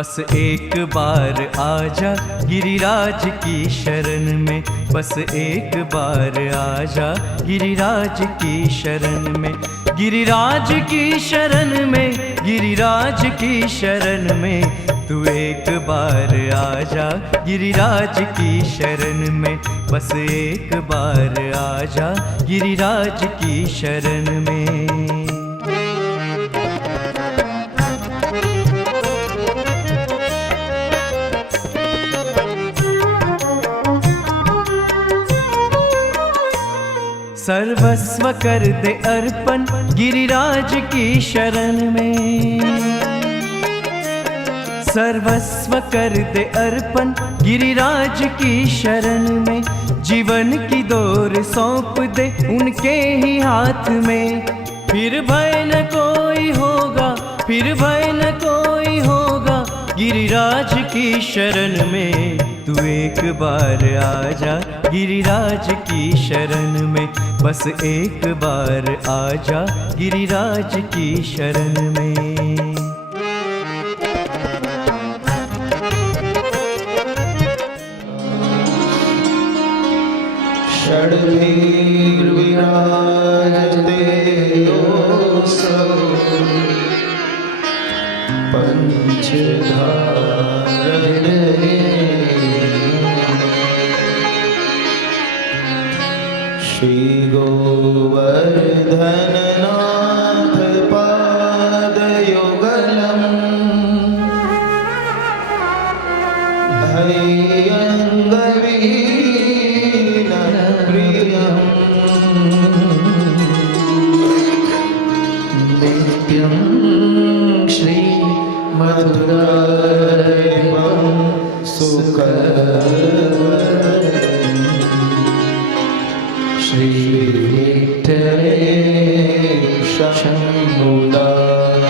बस एक बार आजा गिरिराज की शरण में, बस एक बार आजा गिरिराज की शरण में, गिरिराज की शरण में, गिरिराज की शरण में। तू एक बार आजा गिरिराज की शरण में, बस एक बार आजा गिरिराज की शरण में। सर्वस्व कर दे अर्पण गिरिराज की शरण में, सर्वस्व कर दे अर्पण गिरिराज की शरण में। जीवन की डोर सौंप दे उनके ही हाथ में, फिर भय न कोई होगा, फिर भय न कोई होगा गिरिराज की शरण में। तू एक बार आजा गिरिराज की शरण में, बस एक बार आजा गिरिराज की शरण में। षड्वीर विराजते योऽसौ पंचधारणे, श्री गोवर्धननाथ पादयुगलम्, हय्यङ्गवीनप्रियम्, नित्यं श्री मधुरालयं सुखवर्धनम्, श्री विठ्ठलेश शम्भुदास,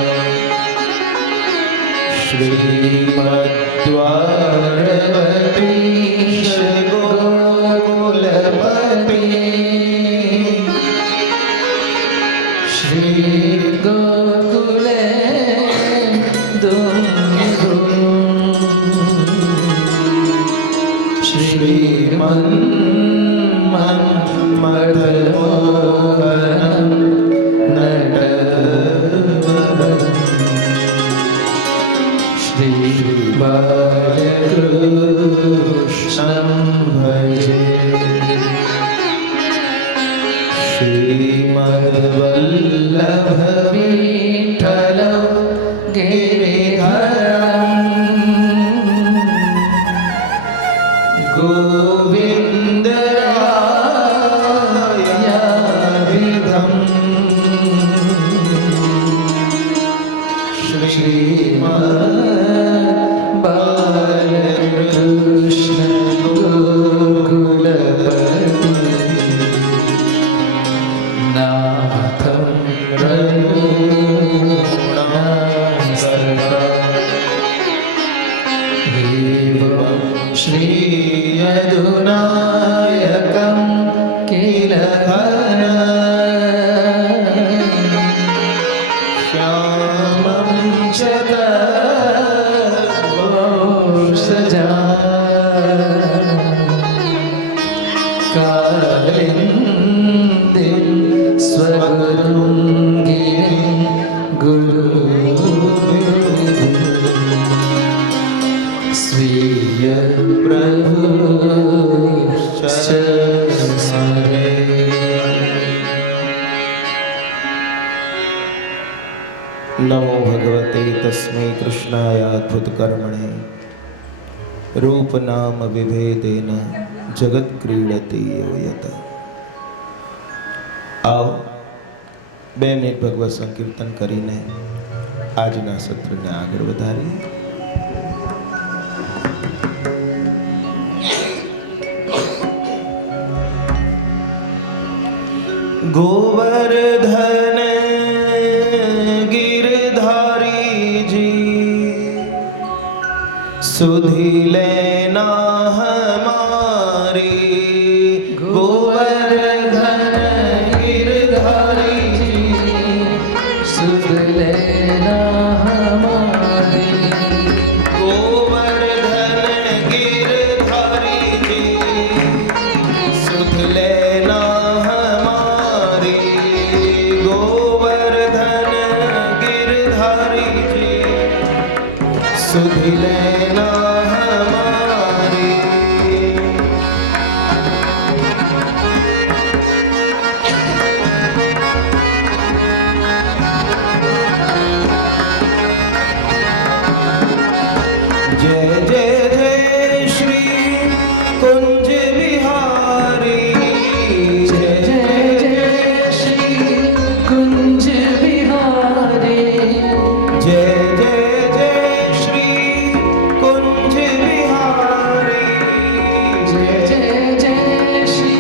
श्रीमद्वारवतीश गोकुलपति, श्री गोकुले श्रीमन्मथमोहनं नटवरं, श्रीबालकृष्णं भजे, श्रीमद्वल्लभविठलं गिरिधरम्, गोविन्दरायाभिधं, श्रीमद्बालकृष्ण गोकुलपति, नाथं रघुनाथसखा, एवं श्री यदुनायकं किल श्यामं च तद्वंशजा, कालिन्दीं स्वगुरुं गिरिं गुरुं स्वीय प्रभु स्मरे। नमो भगवते तस्मै कृष्णाय अद्भुतकर्मणे, रूप नाम विभेदेन जगत क्रीडति यो यत। आओ 2 મિનિટ ભગવત સંકીર્તન કરીને આજના સત્રને આગળ વધારીએ। गोवर्धन गिरधारी जी सुधि लेना हमारी, गोवर्धन गिरधारी जी सुधि लेना हमारी, सुधि लेना हमारी। जय जय जय श्री कुंज बिहारी, जय जय जय श्री कुंज बिहारी, जय जय जय श्री कुंज बिहारी, जय जय जय श्री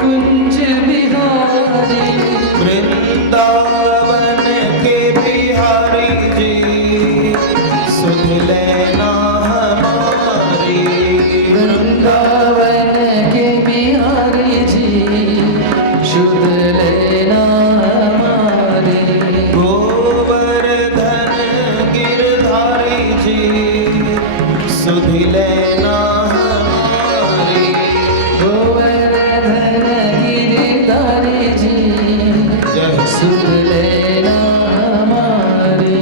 कुंज बिहारी, वृंदावन के बिहारी जी सुध लेना हमारी। वृंदावन के बिहारी जी शुद्ध लेना हमारी। गोवर्धन गिरधारी जी सुध लेना हमारी। गोवर्धन गिरिधारी जी जय शुद्ध लेना हमारी।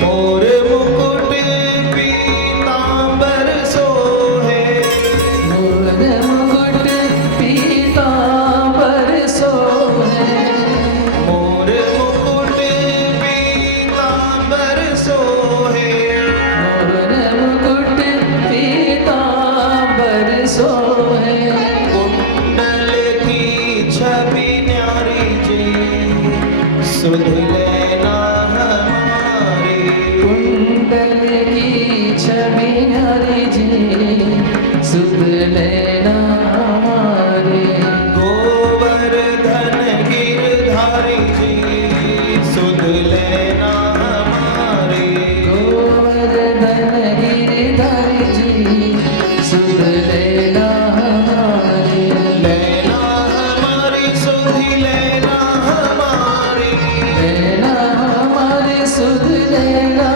मोर मुकुट पीतांबर सोहे, मोर मुकुट पीतांबर सोहे, मोर मुकुट पीतांबर सोहे, मोर मुकुट पीतांबर सोहे। कुंडल की छवि न्यारी जी सुध लेना हमारी। कुंडल की छवि न्यारी जी सुध लेना हमारी। गोवर्धन गिरधारी जी सुध लेना हमारी। गोवर्धन गिरिधारी जी सुध लेना हमारी। लेना हमारी सुधि लेना हमारी। लेना हमारी सुध लेना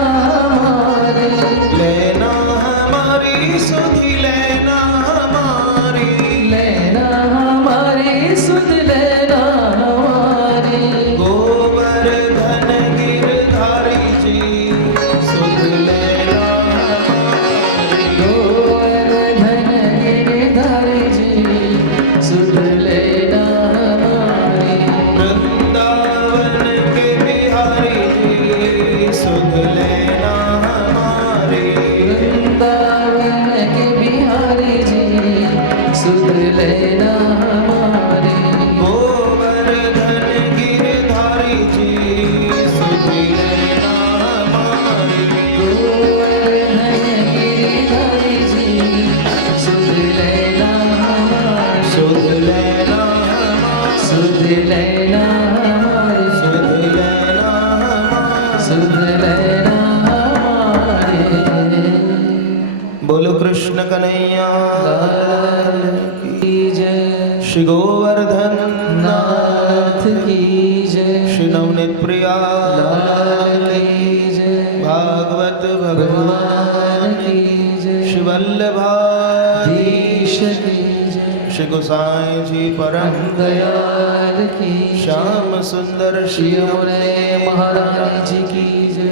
हमारी। लेना हमारी सुधि लेना हमारी। लेना हमारी सुध लेना हमारी। गोवर्धन गिरधारी जी सुध लेना हमारी। गोवर्धन गिरिधारी जी सुध लेना हमारी। वृंदावन के बिहारी जी सुध लेना हमारी। वृंदावन के बिहारी जी सुध लेना हमारी। गोवर्धन गिरधारी जी सुध लेना हमारी। गोवर्धन गिरिधारी जी सुध लेना हमारी। सुध लेना हमारी। सुध लेना हमारी। सुध लेना हमारी। सुध लेना हमारी। बोलो कृष्ण कन्हैया लाल की जय, श्री गोवर्धन नाथ की जय, श्री नवनीत प्रिया लाल की जय, भागवत भगवान भगवान की जय, श्री वल्लभाधीश धीश की जय, श्री गोसाई जी परम दयाल की जय, श्याम सुंदर श्री श्री यमुने महारानी जी की जय।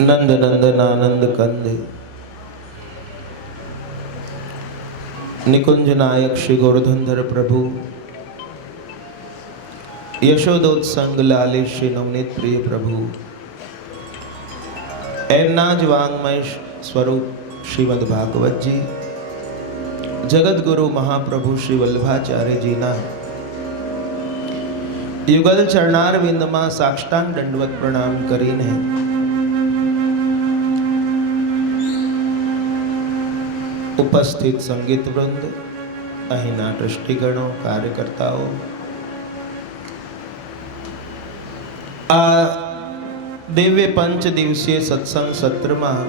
नंद नंदन आनंद कंद निकुंज नायक श्री गोवर्धनधर प्रभु यशोदोत्संग लाले श्री नवनीत प्रिय प्रभु एमना ज वांग्मय स्वरूप श्रीमद् भागवत जी जगत गुरु महाप्रभु श्री वल्लभाचार्य जी ना युगल चरणारविंद में साष्टांग दंडवत प्रणाम करीने ઉપસ્થિત સંગીત વૃંદ, અહીંના દ્રષ્ટિગણો, કાર્યકર્તાઓ, આ દિવ્ય પંચ દિવસીય સત્સંગ સત્રમાં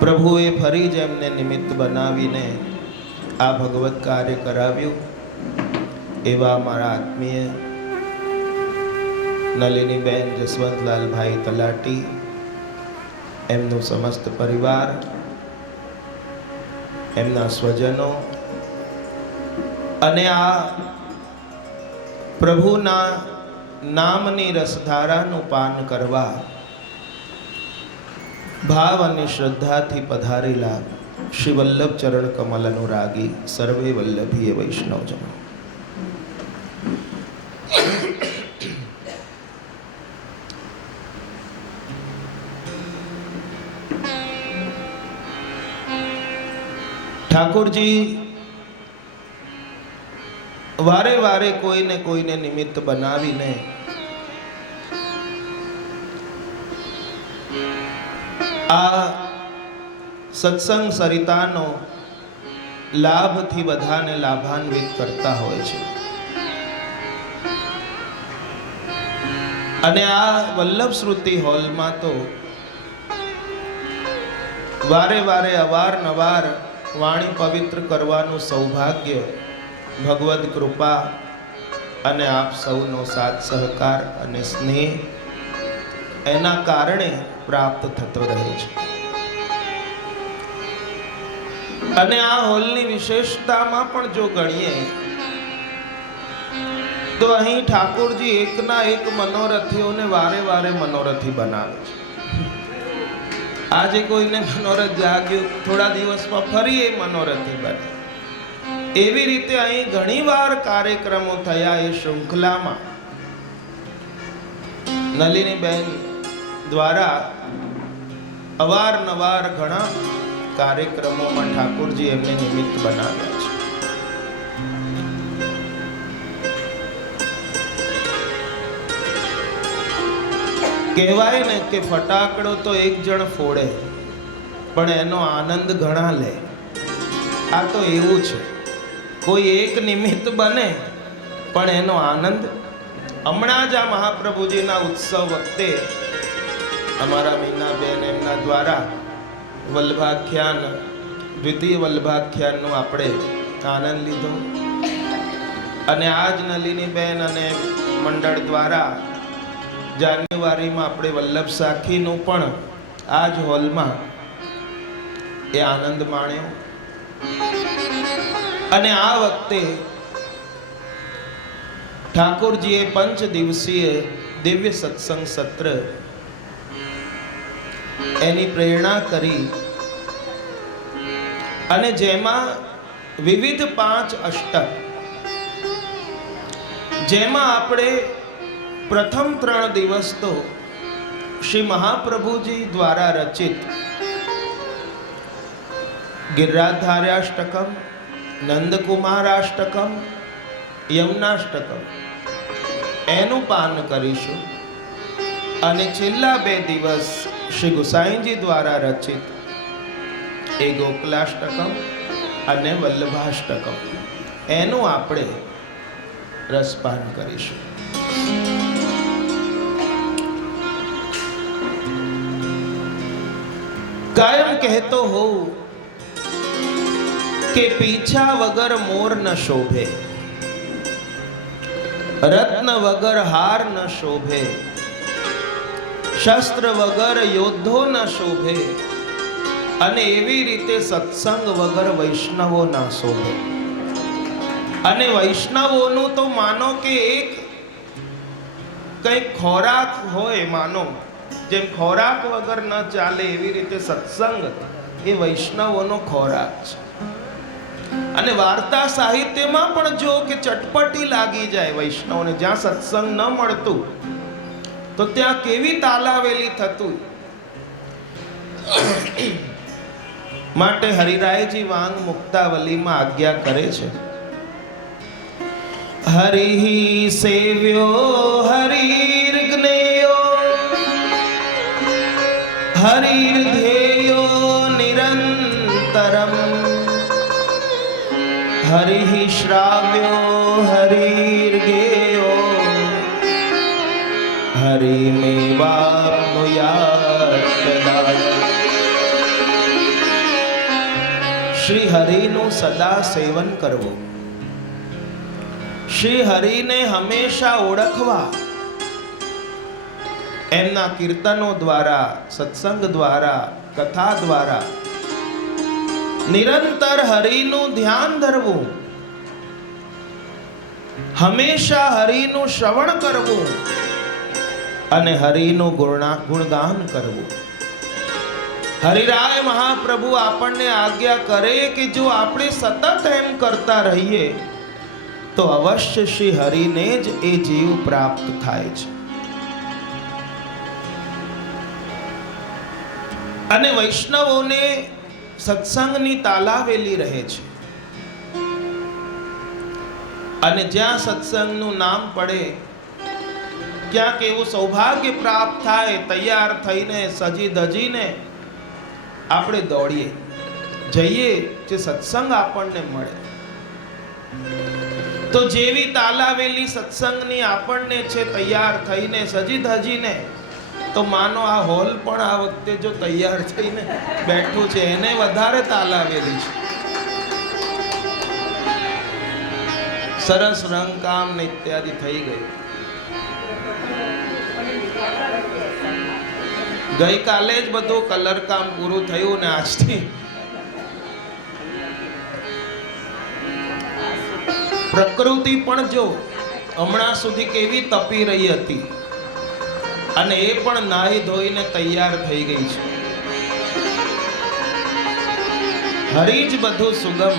પ્રભુએ ફરી જ એમને નિમિત્ત બનાવીને આ ભગવત કાર્ય કરાવ્યું એવા મારા આત્મીય નલિનીબેન જસવંતલાલભાઈ તલાટી, એમનું સમસ્ત પરિવાર, એમના સ્વજનો અને આ પ્રભુના નામની રસધારાનું પાન કરવા ભાવ અને શ્રદ્ધાથી પધારેલા શ્રી વલ્લભ ચરણ કમલ અનુરાગી સર્વે વલ્લભીય વૈષ્ણવજનો, ઠાકોરજી વારે વારે કોઈને કોઈને નિમિત્ત બનાવીને આ સત્સંગ સરિતાનો લાભથી બધાને લાભાન્વિત કરતા હોય છે. અને આ વલ્લભ શ્રુતિ હોલમાં તો વારે વારે અવારનવાર વાણી પવિત્ર કરવાનું સૌભાગ્ય ભગવદ કૃપા અને આપ સૌનો સાથ સહકાર અને સ્નેહ એના કારણે પ્રાપ્ત થતો રહે છે. અને આ હોલની વિશેષતામાં પણ જો ગણીએ તો અહીં ઠાકોરજી એકના એક મનોરથીઓને વારે વારે મનોરથી બનાવે છે. આજે કોઈને મનોરથ જાગ્યું, થોડા દિવસમાં ફરી એ મનોરથી બને. એવી રીતે અહીં ઘણીવાર કાર્યક્રમો થયા. એ શૃંખલામાં નલિનીબેન દ્વારા અવારનવાર ઘણા કાર્યક્રમોમાં ઠાકોરજી એમને નિમિત્ત બનાવ્યા છે. કહેવાય ને કે ફટાકડો તો એક જણ ફોડે પણ એનો આનંદ ઘણા લે. આ તો એવું છે, કોઈ એક નિમિત્ત બને પણ એનો આનંદ. હમણાં જ આ મહાપ્રભુજીના ઉત્સવ વખતે અમારા મીનાબેન એમના દ્વારા વલ્લભાખ્યાન, દ્વિતીય વલ્લભાખ્યાનનો આપણે આનંદ લીધો. અને આજ નલિનીબેન અને મંડળ દ્વારા જાન્યુઆરીમાં આપણે વલ્લભ સાખીનું પણ આ જ હોલમાં એ આનંદ માણ્યો. અને આ વખતે ઠાકોરજીએ પંચ દિવસીય દિવ્ય સત્સંગ સત્ર એની પ્રેરણા કરી અને જેમાં વિવિધ 5 અષ્ટક, જેમાં આપણે પ્રથમ 3 દિવસ તો શ્રી મહાપ્રભુજી દ્વારા રચિત ગિરિરાધાર્યાષ્ટકમ, નંદકુમારાષ્ટકમ, યમુનાષ્ટકમ એનું પાન કરીશું. અને છેલ્લા 2 દિવસ શ્રી ગુસાઈજી દ્વારા રચિત એ ગોકુલાષ્ટકમ અને વલ્લભાષ્ટકમ એનું આપણે રસપાન કરીશું. કાયમ કહેતો હોઉં કે પીછા વગર મોર ન શોભે, રત્ન વગર હાર ન શોભે, શસ્ત્ર વગર યોદ્ધો ન શોભે, અને એવી રીતે સત્સંગ વગર વૈષ્ણવો ના શોભે. અને વૈષ્ણવોનું તો માનો કે એક કંઈક ખોરાક હોય, માનો જેમ ખોરાક વગર ન ચાલે એવી રીતે સત્સંગ એ વૈષ્ણવોનો ખોરાક છે. અને વાર્તા સાહિત્યમાં પણ જો કે ચટપટી લાગી જાય વૈષ્ણવને, જ્યાં સત્સંગ ન મળતું તો ત્યાં કેવી તાલાવેલી થતું. માટે હરિરાયજી વાંગ મુક્તાવલીમાં આજ્ઞા કરે છે, હરિ સેવ્યો હરિર જ્ઞેયો હરિર ધ્યેયો हि श्राव्यो हरिर्गेयो हरिमेवाप्नुयात् तदात्। શ્રી હરિનું સદા સેવન કરવું, શ્રી હરિને હંમેશા ઓળખવા, એમના કીર્તનો દ્વારા, સત્સંગ દ્વારા, કથા દ્વારા નિરંતર હરિનું ધ્યાન ધરવું, હંમેશા હરિનું શ્રવણ કરવું અને હરિનું ગુણગાન કરવું. હરિરાય મહાપ્રભુ આપણને આજ્ઞા કરે કે જો આપણે સતત એમ કરતા રહીએ તો અવશ્ય શ્રી હરિને જ એ જીવ પ્રાપ્ત થાય છે. અને વૈષ્ણવોને સત્સંગની તાલાવેલી રહે છે. અને જ્યાં સત્સંગનું નામ પડે ક્યાંક એવું સૌભાગ્ય પ્રાપ્ત થાય, તૈયાર થઈને સજી ધજીને આપણે દોડીએ જઈએ જે સત્સંગ આપણને મળે. તો જેવી તાલાવેલી સત્સંગની આપણને છે તૈયાર થઈને સજી ધજીને, તો માનો આ હોલ પણ આ વખતે જો તૈયાર થઈને બેઠું છે એને વધારે તાલાવેલી છે. સરસ રંગકામ ને ઇત્યાદિ થઈ ગયું. ગઈકાલે જ બધું કલર કામ પૂરું થયું ને આજથી પ્રકૃતિ પણ જો હમણાં સુધી કેવી તપી રહી હતી અને એ પણ નાહી ધોઈને તૈયાર થઈ ગઈ છે. હરી જ બધું સુગમ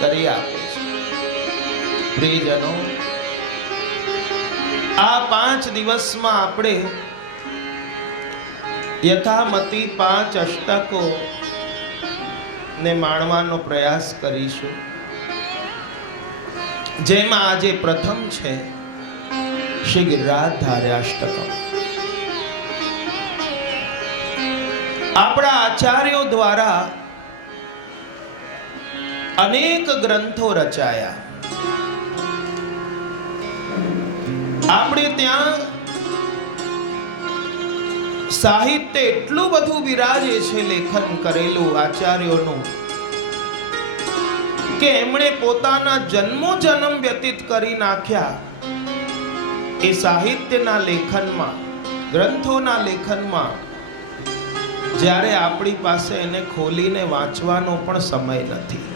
કરી આપે છે. પ્રિયજનો, આ 5 દિવસમાં આપણે યથામતી 5 અષ્ટકો ને માણવાનો પ્રયાસ કરીશું. જેમાં આજે પ્રથમ છે શ્રી ગિરિરાજધાર્યાષ્ટકમ. આપણા આચાર્યો દ્વારા અનેક ગ્રંથો રચાયા. આપણે ત્યાં સાહિત્ય એટલું બધું બિરાજે છે, લેખન કરેલું આચાર્યોનું, કે એમણે પોતાના જન્મો જન્મ વ્યતીત કરી નાખ્યા એ સાહિત્યના લેખનમાં, ગ્રંથોના લેખનમાં. જ્યારે આપણી પાસે એને ખોલીને વાંચવાનો પણ સમય નથી.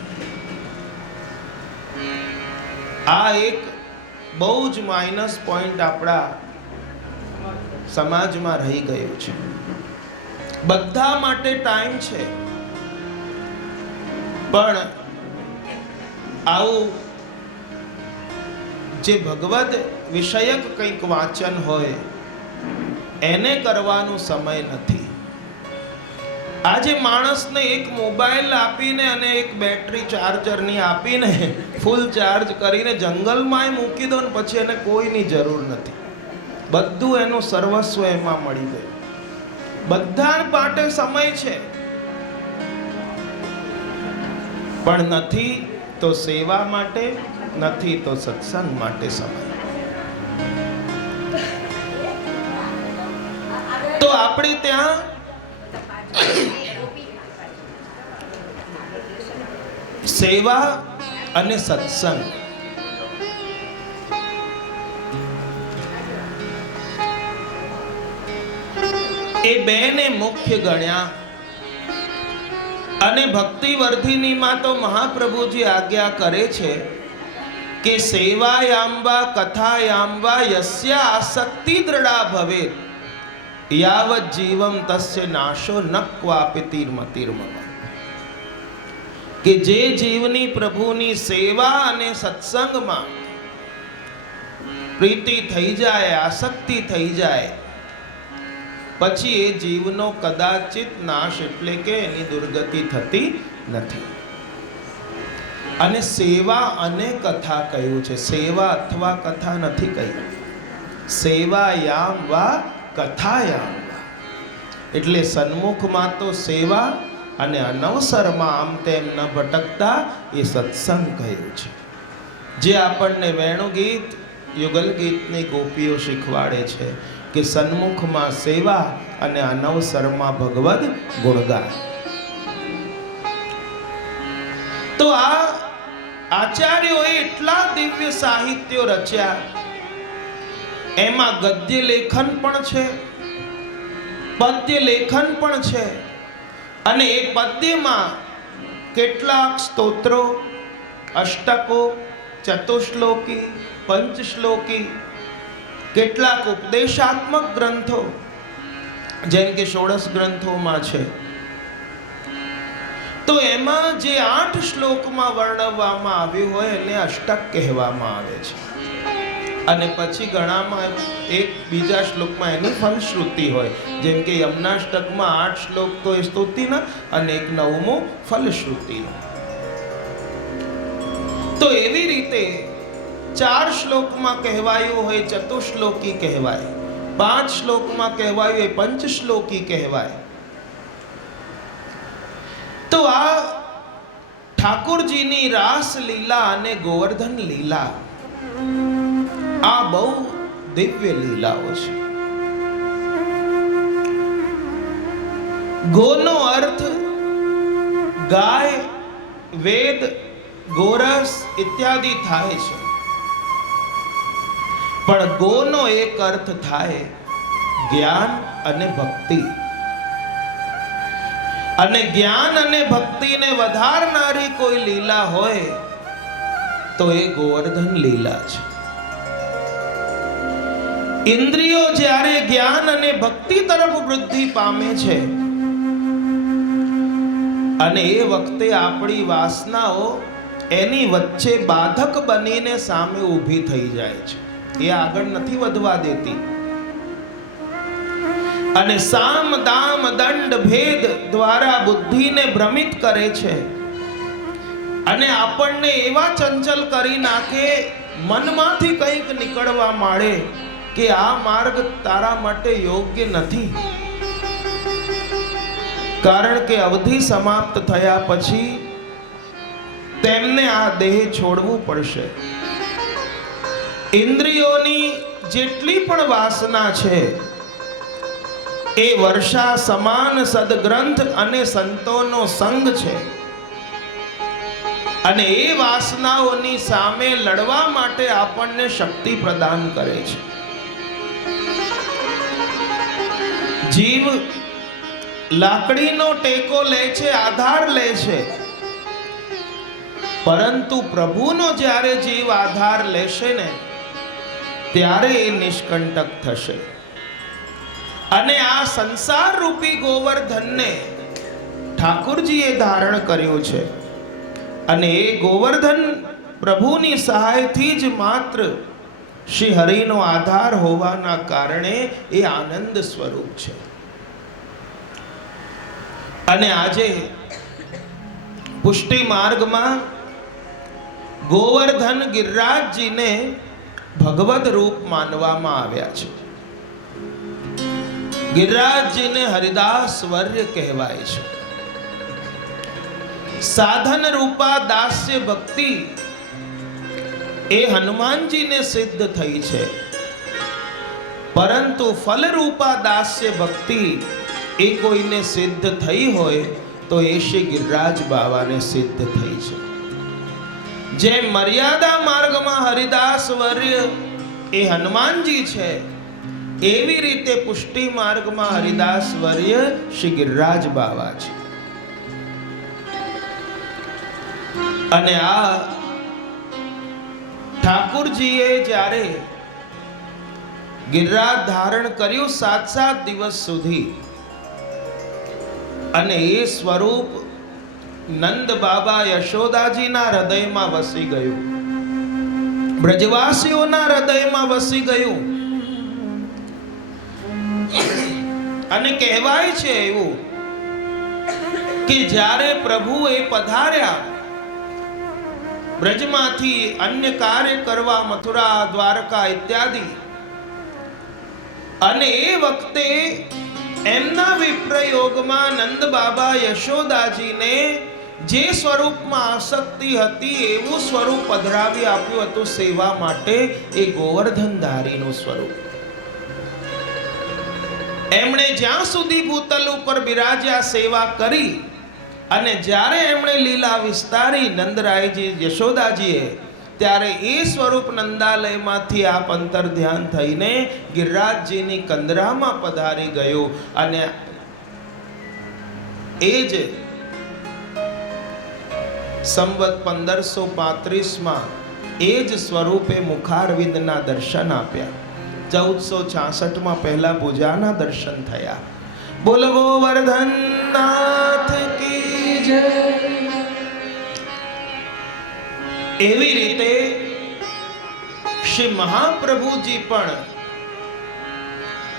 આ એક બહુ જ માઇનસ પોઈન્ટ આપણા સમાજમાં રહી ગયું છે. બધા માટે ટાઈમ છે, પણ આવું જે ભગવદ વિષયક કંઈક વાંચન હોય એને કરવાનો સમય નથી. આજે માણસને એક મોબાઈલ આપીને અને એક બેટરી ચાર્જરની આપીને ફૂલ ચાર્જ કરીને જંગલમાં મૂકી દો ને પછી એને કોઈની જરૂર નથી. બધું એનું સર્વસ્વ એમાં મળી ગયું. બધા માટે સમય છે, પણ નથી તો સેવા માટે, નથી તો સત્સંગ માટે સમય. તો આપણે ત્યાં સેવા અને સત્સંગ એ બેને મુખ્ય ગણ્યા. અને ભક્તિ વર્ધિનીમાં તો મહાપ્રભુજી આજ્ઞા કરે છે કે સેવાયામ્બા કથાયામ્બા યસ્યા આસક્તિ દ્રઢા ભવેત યાવત જીવમ તસ્ય નાશો ન ક્વાપી તીર્મતીર્મમ. કે જે જીવની પ્રભુની સેવા અને સત્સંગમાં પ્રીતિ થઈ જાય, આસક્તિ થઈ જાય, પછી એ જીવનો કદાચિત નાશ એટલે કે એની દુર્ગતિ થતી નથી. અને સેવા અને કથા કહ્યું છે. સેવા અથવા કથા નથી કહ્યું. સેવાયામ વા કથાયામ વા. એટલે સન્મુખમાં તો સેવા અને અનવસરમાં આમ તેમ ન ભટકતા એ સત્સંગ કહ્યું છે. જે આપણને વેણુ ગીત યુગલ ગીતની ગોપીઓ શીખવાડે છે કે સન્મુખમાં સેવા અને અનવસરમાં ભગવદ ગુણગાન. તો આ આચાર્યોએ એટલા દિવ્ય સાહિત્યો રચ્યા. એમાં ગદ્ય લેખન પણ છે, પદ્ય લેખન પણ છે, અને એ પદ્યમાં કેટલાક સ્તોત્રો, અષ્ટકો, ચતુશ્લોકી, પંચશ્લોકી, કેટલાક ઉપદેશાત્મક ગ્રંથો જેમ કે ષોડશ ગ્રંથોમાં છે. તો એમાં જે 8 શ્લોકમાં વર્ણવવામાં આવ્યું હોય એને અષ્ટક કહેવામાં આવે છે. અને પછી ઘણામાં એક બીજા શ્લોકમાં એની ફલશ્રુતિ હોય, જેમ કે યમનાષ્ટકમાં 8 શ્લોક તો એ સ્તુતિના અને એક 9મો ફલશ્રુતિનો. તો એવી રીતે 4 શ્લોકમાં કહેવાયું હોય ચતુશ્લોકી કહેવાય, 5 શ્લોકમાં કહેવાયું હોય પંચશ્લોકી કહેવાય. તો આ ઠાકોરજીની રાસ લીલા અને ગોવર્ધન લીલા આ બહુ દિવ્ય લીલાઓ છે. ગોનો અર્થ ગાય, વેદ, ગોરસ ઇત્યાદિ થાય છે, પણ ગોનો એક અર્થ થાય જ્ઞાન અને ભક્તિ. અને જ્ઞાન અને ભક્તિને વધારનારી કોઈ લીલા હોય તો એ ગોવર્ધન લીલા છે. ઇન્દ્રિયો જ્યારે જ્ઞાન અને ભક્તિ તરફ વૃદ્ધિ પામે છે અને એ વખતે આપણી વાસનાઓ એની વચ્ચે બાધક બનીને સામે ઊભી થઈ જાય છે, એ આગળ નથી વધવા દેતી. અને સામ દામ દંડ ભેદ દ્વારા બુદ્ધિને ભ્રમિત કરે છે અને આપણને એવા ચંચલ કરી નાખે, મનમાંથી કંઈક નીકળવા માંડે કે આ માર્ગ તારા માટે યોગ્ય નથી, કારણ કે અવધિ સમાપ્ત થયા પછી તેમને આ દેહ છોડવું પડશે. ઇન્દ્રિયોની જેટલી પણ વાસના છે એ વર્ષા સમાન સદગ્રંથ અને સંતોનો સંગ છે, અને એ વાસનાઓની સામે લડવા માટે આપણને શક્તિ પ્રદાન કરે છે. જીવ લાકડીનો ટેકો લે છે, આધાર લે છે, પરંતુ પ્રભુનો જ્યારે જીવ આધાર લેશે ને ત્યારે એ નિષ્કંટક થશે. અને આ સંસાર રૂપી ગોવર્ધનને ઠાકુરજીએ ધારણ કર્યું છે, અને એ ગોવર્ધન પ્રભુની સહાયથી જ માત્ર શ્રી હરિનો આધાર હોવાના કારણે એ આનંદ સ્વરૂપ છે. અને આજે પુષ્ટિ માર્ગમાં ગોવર્ધન ગિરિરાજજીને ભગવદ રૂપ માનવામાં આવ્યા છે. ગિરિરાજજીને હરિદાસ વર્ય કહેવાય છે. સાધન રૂપા દાસ્ય ભક્તિ એ હનુમાનજીને સિદ્ધ થઈ છે, પરંતુ ફલ રૂપા દાસ્ય ભક્તિ એ કોઈને સિદ્ધ થઈ હોય તો એ શ્રી ગિરિરાજ બાવાને સિદ્ધ થઈ છે. જેમ મર્યાદા માર્ગમાં હરિદાસ વર્ય એ હનુમાનજી છે, એવી રીતે પુષ્ટિ માર્ગમાં હરિદાસ વર્ય શ્રી ગિરિરાજ બાવા છે. અને આ ઠાકુરજીએ જ્યારે ગિરિરાજ ધારણ કર્યું 7 દિવસ સુધી, અને એ સ્વરૂપ નંદ બાબા યશોદાજીના હૃદયમાં વસી ગયું, બ્રજવાસીઓના હૃદયમાં વસી ગયું. અને કહેવાય છે એવું કે જ્યારે પ્રભુ એ પધાર્યા બ્રજમાંથી અન્ય કાર્ય કરવા મથુરા દ્વારકા ઇત્યાદિ, અને એ વખતે એમના વિપ્રયોગમાં નંદ બાબા યશોદાજીને જે સ્વરૂપમાં આસક્તિ હતી એવું સ્વરૂપ પધરાવી આપ્યું હતું સેવા માટે, એ ગોવર્ધનધારીનું સ્વરૂપ. એમણે જ્યાં સુધી ભૂતલ ઉપર બિરાજ્યા સેવા કરી અને જ્યારે એમણે લીલા વિસ્તારી નંદરાયજી યશોદાજીએ, ત્યારે એ સ્વરૂપ નંદાલયમાંથી આપ અંતર ધ્યાન થઈને ગિરિરાજજીની કંદરામાં પધારી ગયું. અને એ જ સંવત 1535માં એ જ સ્વરૂપે મુખારવિંદના દર્શન આપ્યા. 1466માં પહેલા ભુજાના દર્શન થયા. બોલ ગોવર્ધનનાથ કી જય. એવી રીતે શ્રી મહાપ્રભુજી પણ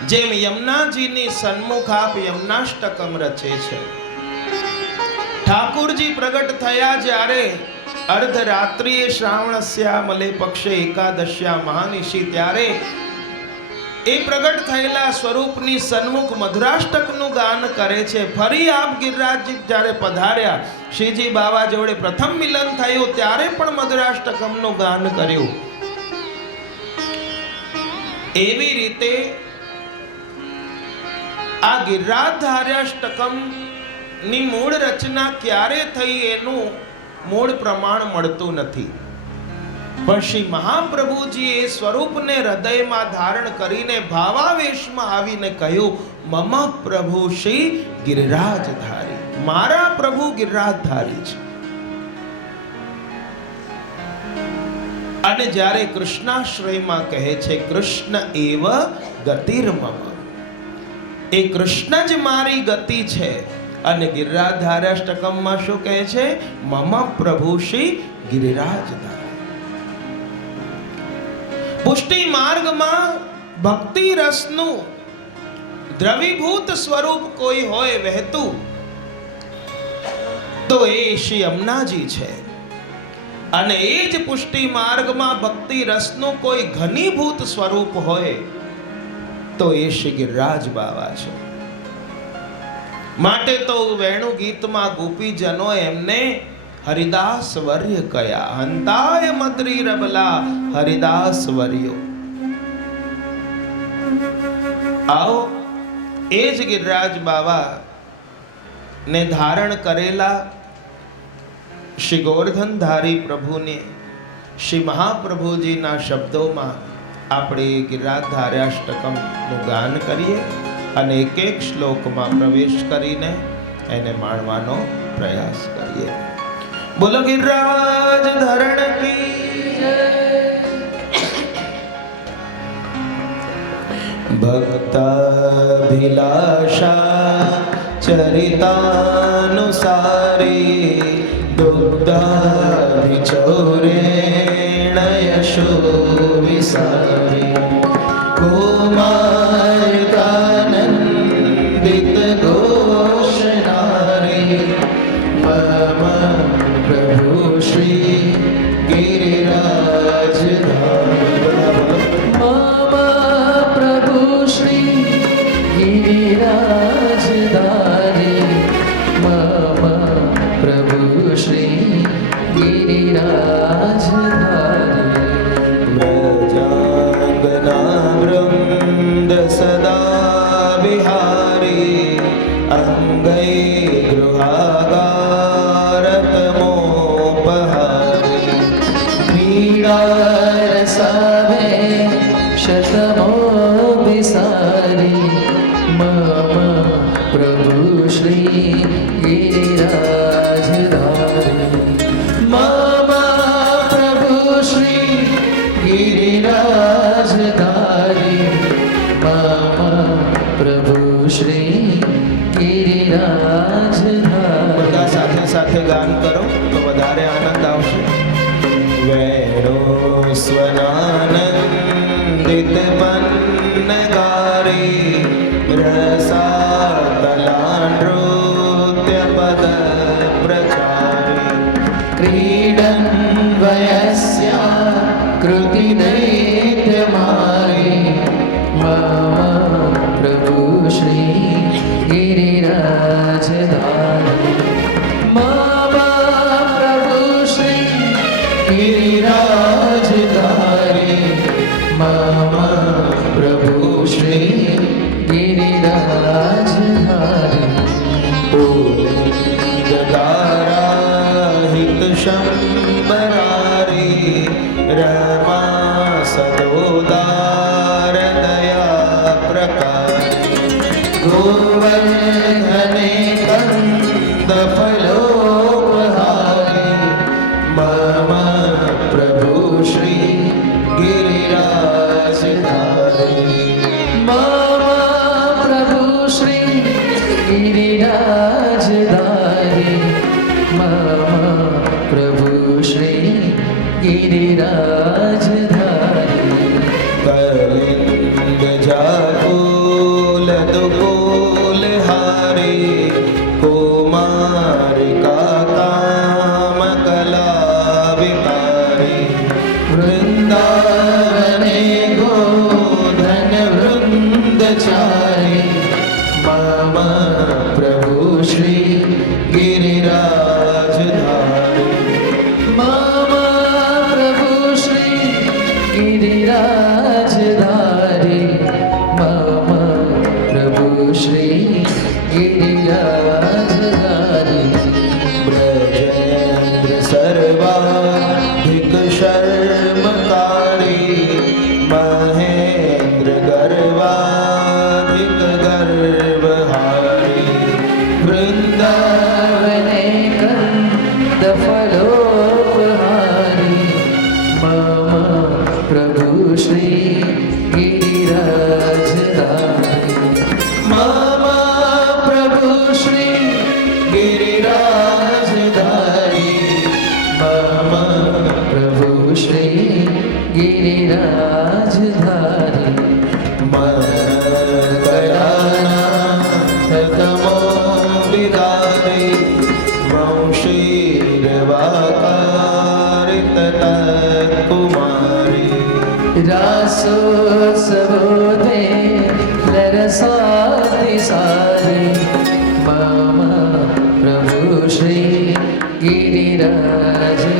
જેમ યમુનાજીની સન્મુખ આપ યમુનાષ્ટકમ રચે છે, ઠાકુરજી પ્રગટ થયા જ્યારે અર્ધરાત્રિએ શ્રાવણસ્યામલે પક્ષે એકાદશ્યા મહાનિશી, ત્યારે એ પ્રગટ થયેલા સ્વરૂપની સન્મુખ મધુરાષ્ટકનું ગાન કરે છે. ફરી આપ ગિરિરાજજી જ્યારે પધાર્યા, શ્રીજી બાવા જોડે પ્રથમ મિલન થયું ત્યારે પણ મધુરાષ્ટકમનું ગાન કર્યું. એવી રીતે આ ગિરિરાજધાર્યાષ્ટકમ ની મૂળ રચના ક્યારે થઈ એનું મૂળ પ્રમાણ મળતું નથી. પણ શ્રી મહાપ્રભુજી એ સ્વરૂપને હૃદયમાં ધારણ કરીને ભાવાવેશમાં આવીને કહ્યું, મમ પ્રભુ શ્રી ગિરિરાજધારી, મારા પ્રભુ ગિરિરાજધારી છે. અને જ્યારે કૃષ્ણાશ્રયમાં કહે છે કૃષ્ણ એવ ગતિર્મમ, એ કૃષ્ણ જ મારી ગતિ છે. અને ગિરિરાજધાર્યાષ્ટકમમાં શું કહે છે? મમ પ્રભુ શ્રી ગિરિરાજધારી. પુષ્ટિ માર્ગમાં ભક્તિ રસનું દ્રવીભૂત સ્વરૂપ કોઈ હોય વહેતું, તો એ શ્રી યમુનાજી છે. અને એ જ પુષ્ટિ માર્ગમાં ભક્તિ રસનું કોઈ ઘનીભૂત સ્વરૂપ હોય તો એ શ્રી ગિરિરાજ બાવા છે. માટે તો વેણુ ગીતમાં ગોપીજનો એમને હરિદાસ વર્ય કયા, હંતાય મદ્રી રબલા હરિદાસ વર્યો. આવો એ જ ગિરિરાજ બાવા ને ધારણ કરેલા શ્રી ગોવર્ધનધારી પ્રભુને શ્રી મહાપ્રભુજીના શબ્દોમાં આપણે ગિરિરાજધાર્યાષ્ટકમનું ગાન કરીએ અને એક એક શ્લોકમાં પ્રવેશ કરીને એને માણવાનો પ્રયાસ કરીએ. બોલો ગિરિરાજ ધરણ કી જય. ભક્તાભિલાષા ચરિતાનુસારી દુગ્ધાભિચૌરેણ યશો વિસારી કુમારકાનંદિત ઘોષનારી મમ પ્રભુ શ્રી ગિરિરાજધારી. મમ પ્રભુ શ્રી ગિરિરાજધારી. મમ પ્રભુ શ્રી ગિરિરાજધારી. વ્રજાંગના વૃંદ સદા વિહારી અંગૈ ગૃહાગારતમોપહારી ક્રીડારસાવે શતમો વિસારી. મમ પ્રભુ શ્રી ગિરિરાજધારી. મમ પ્રભુ શ્રી ગિરિરાજધારી. મમ પ્રભુ શ્રી ગિરિરાજધારી. બધા સાથે સાથે ગાન કરો તો વધારે આનંદ આવશે. વેણુ સ્વનાનંદિત પન્નગારી રસાતલાનૃત્ય પદ પ્રચારી ક્રીડન વયસ્યા કૃતિ દૈત્યમારી. મમ પ્રભુ શ્રી मम प्रभु श्री गिरिराजधारी शंबरारी रमा सदोदार दया प्रकार गोवर्धने कंद फलोपहारी मम प्रभु श्री गिरिराजधारी मम प्रभु श्री गिरिराजधारी मम प्रभु श्री गिरिराजधारी कलिंग जाकोल दुकोल हारे कुमारिका काम कला विकारी वृंदावने गोधन वृंदचारी मम प्रभु श्री गिरिराजधारी मम प्रभु श्री गिरिराजधारी मम प्रभु श्री गिरिराजधारी ब्रजेन्द्र सर्वाधिक शर्मकारी महेंद्र गर्वाधिक गर्वहारी वृंदावने कंद फलोपहारी मम प्रभु श्री गिरिराजधारी मम प्रभु श्री गिरिराजधारी मम प्रभु श्री गिरिराजधारी मन कलानाथतमो विदारे वंशीरवाकारित तत्कुमारी रासोत्सवोदे लरसाति सारी मम प्रभु श्री गिरिराजधारी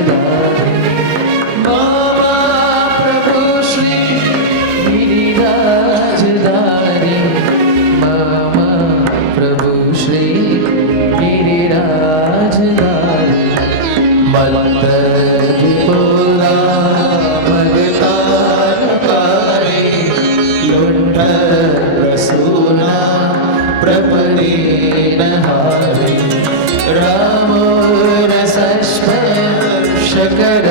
मम प्रभु श्री गिरिराजधारी मम प्रभु श्री गिरिराजधारी मत्तविपुला मगताकारी लुण्ठ प्रसूना प्रपदीनहारी रामो रसस्पर्शकर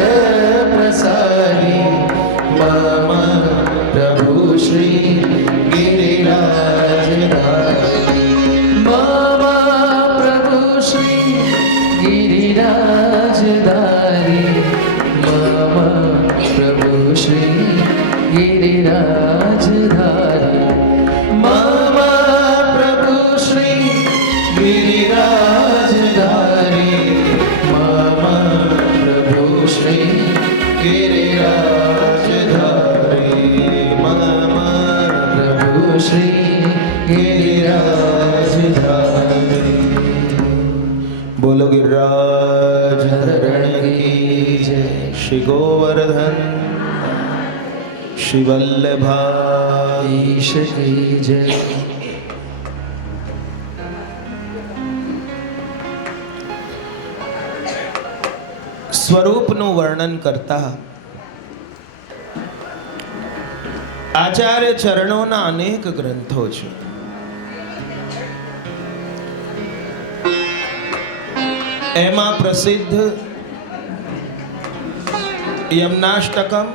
प्रसारी मम प्रभु श्री गिरिराजधारी मम प्रभु श्री गिरिराजधारी मम प्रभु श्री गिरिराजधारी मम प्रभु श्री गिरिराजधारी मम प्रभु श्री गिरिराजधारी मम प्रभु श्री गिरिराजधारी बोलो गिरिराज धरण की जय। श्री गोवर्धन श्री वल्लभा ईश की जय। સ્વરૂપનું વર્ણન કરતા આચાર્ય ચરણોના અનેક ગ્રંથો છે. એમાં પ્રસિદ્ધ યમનાષ્ટકમ,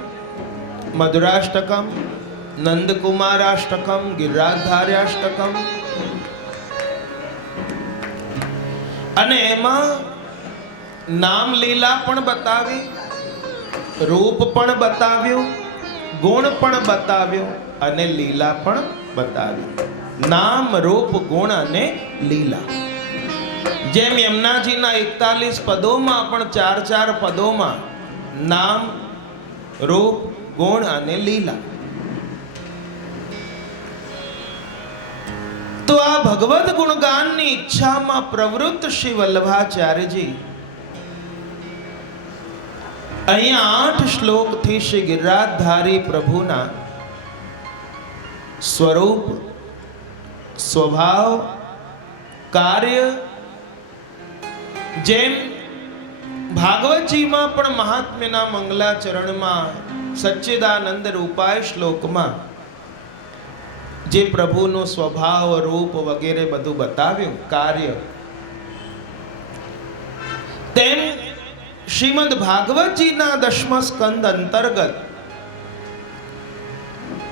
મધુરાષ્ટકમ, નંદકુમારાષ્ટકમ, ગિરિરાજધાર્યાષ્ટકમ અને એમાં નામ લીલા પણ બતાવી, રૂપ પણ બતાવ્યું, ગુણ પણ બતાવ્યું અને લીલા પણ બતાવી. નામ, રૂપ, ગુણ અને લીલા. જેમ યમુનાજીના 41 પદોમાં પણ 4 પદોમાં નામ, રૂપ, ગુણ અને લીલા. તો આ ભગવદ ગુણગાનની ઈચ્છામાં પ્રવૃત્ત શ્રી વલ્લભાચાર્યજી અહીંયા 8 શ્લોકથી શ્રી ગિરિરાજધારી પ્રભુના સ્વરૂપ, સ્વભાવ, કાર્ય, જેમ ભાગવતજીમાં પણ મહાત્મ્યના મંગલાચરણમાં સચ્ચિદાનંદ રૂપાય શ્લોકમાં જે પ્રભુનો સ્વભાવ, રૂપ વગેરે બધું બતાવ્યું, કાર્ય, તેમ શ્રીમદ ભાગવતજીના 10મા સ્કંદ અંતર્ગત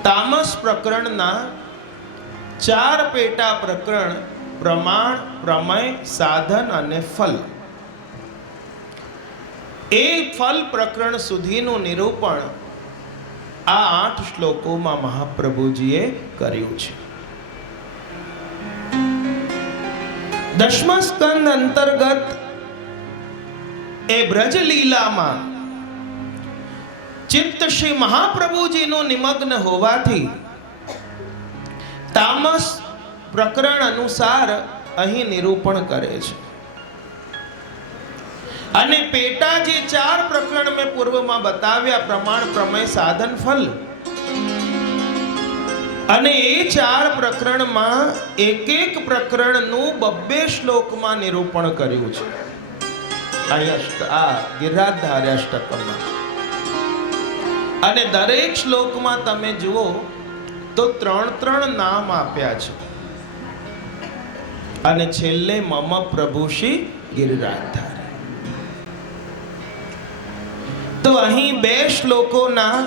તામસ પ્રકરણના 4 પેટા પ્રકરણ પ્રમાણ, પ્રમેય, સાધન અને ફલ, એ ફલ પ્રકરણ સુધીનું નિરૂપણ આ 8 શ્લોકોમાં મહાપ્રભુજીએ કર્યું છે. 10મા સ્કંદ અંતર્ગત એ બ્રજ લીલામાં ચિત્ત શ્રી મહાપ્રભુજીનું નિમગ્ન હોવાથી તામસ પ્રકરણ અનુસાર અહીં નિરૂપણ કરે છે. અને પેટા જે 4 પ્રકરણ મેં પૂર્વમાં બતાવ્યા, પ્રમાણ, પ્રમેય, સાધન, ફલ, અને એ 4 પ્રકરણમાં એક એક પ્રકરણનું 2 શ્લોકમાં નિરૂપણ કર્યું છે. આ ગિરિરાજધારી અષ્ટકમાં, અને દરેક શ્લોકમાં તમે જુઓ તો 3 નામ આપ્યા છે, અને છેલ્લે મમ પ્રભુ શ્રી ગિરિરાજધારી. તો અહીં 2 શ્લોકોના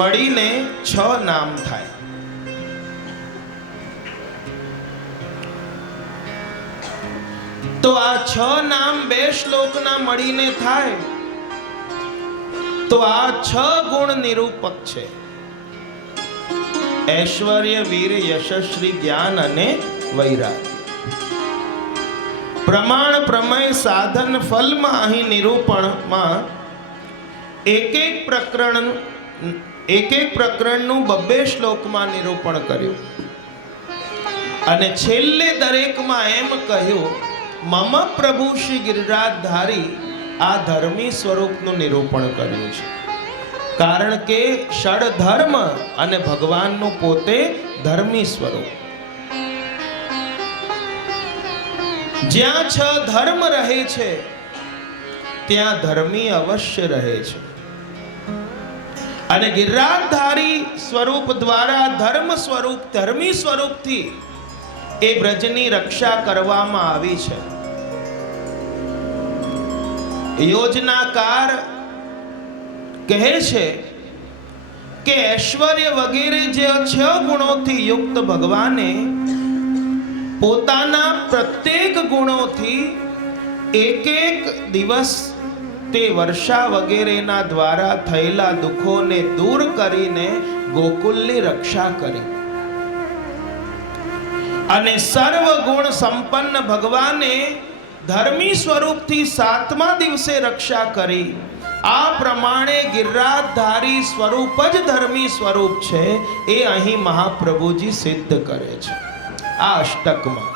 મળીને 6 નામ થાય. તો આ 6 નામ 2 શ્લોકના મળીને થાય તો આ 6 ગુણ નિરૂપક છે: ઐશ્વર્ય, વીર, યશસ્વી, જ્ઞાન અને વૈરાગ્ય. પ્રમાણ, પ્રમેય, સાધન, ફલમાં અહીં નિરૂપણમાં એક એક પ્રકરણનું 2 શ્લોકમાં નિરૂપણ કર્યું, અને છેલ્લે દરેકમાં એમ કહ્યું મમ પ્રભુ શ્રી ગિરિરાજધારી, આ ધર્મી સ્વરૂપનું નિરૂપણ કર્યું છે. કારણ કે ષડ ધર્મ અને ભગવાનનું પોતે ધર્મી સ્વરૂપ. જ્યાં 6 ધર્મ રહે છે ત્યાં ધર્મી અવશ્ય રહે છે. અને ગિરિરાજધારી સ્વરૂપ દ્વારા ધર્મ સ્વરૂપ, ધર્મી સ્વરૂપથી એ બ્રજની રક્ષા કરવામાં આવી છે. યોજનાકાર કહે છે કે ઐશ્વર્ય વગેરે જે 6 ગુણોથી યુક્ત ભગવાને પોતાના પ્રત્યેક ગુણોથી એક દિવસ તે વર્ષા વગેરેના દ્વારા થયેલા દુઃખોને દૂર કરીને ગોકુલની રક્ષા કરી. અને સર્વ ગુણ સંપન્ન ભગવાને ધર્મી સ્વરૂપથી 7મા દિવસે રક્ષા કરી. આ પ્રમાણે ગિરિરાજધારી સ્વરૂપ જ ધર્મી સ્વરૂપ છે, એ અહીં મહાપ્રભુજી સિદ્ધ કરે છે આ અષ્ટકમાં.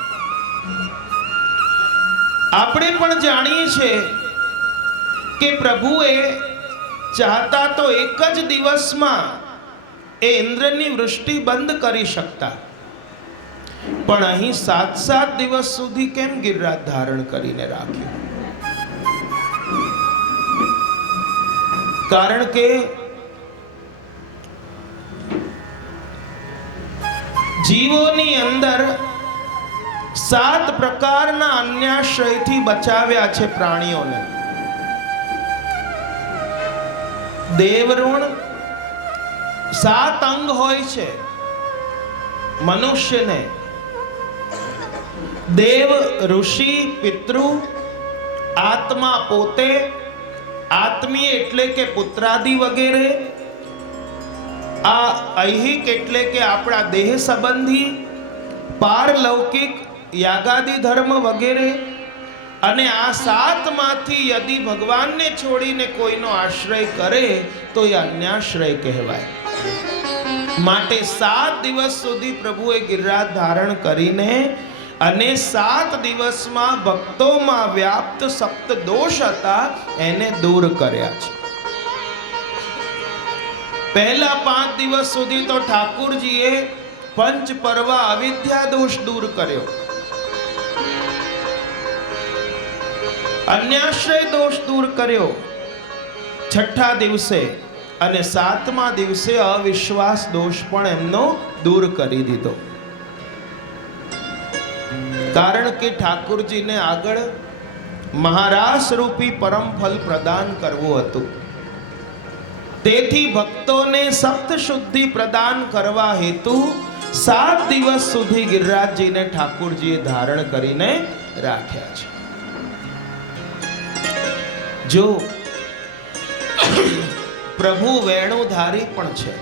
આપણે પણ જાણીએ છીએ કે પ્રભુએ ચાહતા તો એક જ દિવસમાં એ ઇન્દ્રની વૃષ્ટિ બંધ કરી શકતા, પણ અહીં 7 દિવસ સુધી કેમ ગિરિરાજ ધારણ કરીને રાખ્યું? કારણ કે જીવોની અંદર 7 પ્રકારના અન્યાશ્રયથી બચાવ્યા છે પ્રાણીઓને. દેવઋણ 7 અંગ હોય છે મનુષ્યને. દેવ, ઋષિ, પિતૃ, આત્મા પોતે, આત્મીય એટલે કે પુત્રાદિ વગેરે, આ ઐહિક એટલે કે આપણા દેહ સંબંધી, પારલૌકિક, યાગાદિ ધર્મ વગેરે. અને આ 7 માંથી યદિ ભગવાનને છોડીને કોઈનો આશ્રય કરે તો એ અન્યાશ્રય કહેવાય. માટે 7 દિવસ સુધી પ્રભુએ ગિરિરાજ ધારણ કરીને અને 7 દિવસમાં ભક્તોમાં વ્યાપ્ત 7 દોષ હતા એને દૂર કર્યા છે. પહેલા 5 દિવસ સુધી તો ઠાકુરજીએ પંચ પર્વ અવિદ્યા દોષ દૂર કર્યો, અન્યાશ્રય દોષ દૂર કર્યો છઠ્ઠા દિવસે, અને સાતમા દિવસે અવિશ્વાસ દોષ પણ એમનો દૂર કરી દીધો. કારણ કે ઠાકુરજીને આગળ મહારાસ રૂપી પરમ ફલ પ્રદાન કરવું હતું. તેથી ભક્તોને સપ્ત શુદ્ધિ પ્રદાન કરવા હેતુ 7 દિવસ સુધી ગિરિરાજજીને ઠાકુરજીએ ધારણ કરીને રાખ્યા છે. જો પ્રભુ વેણુધારી પણ છે,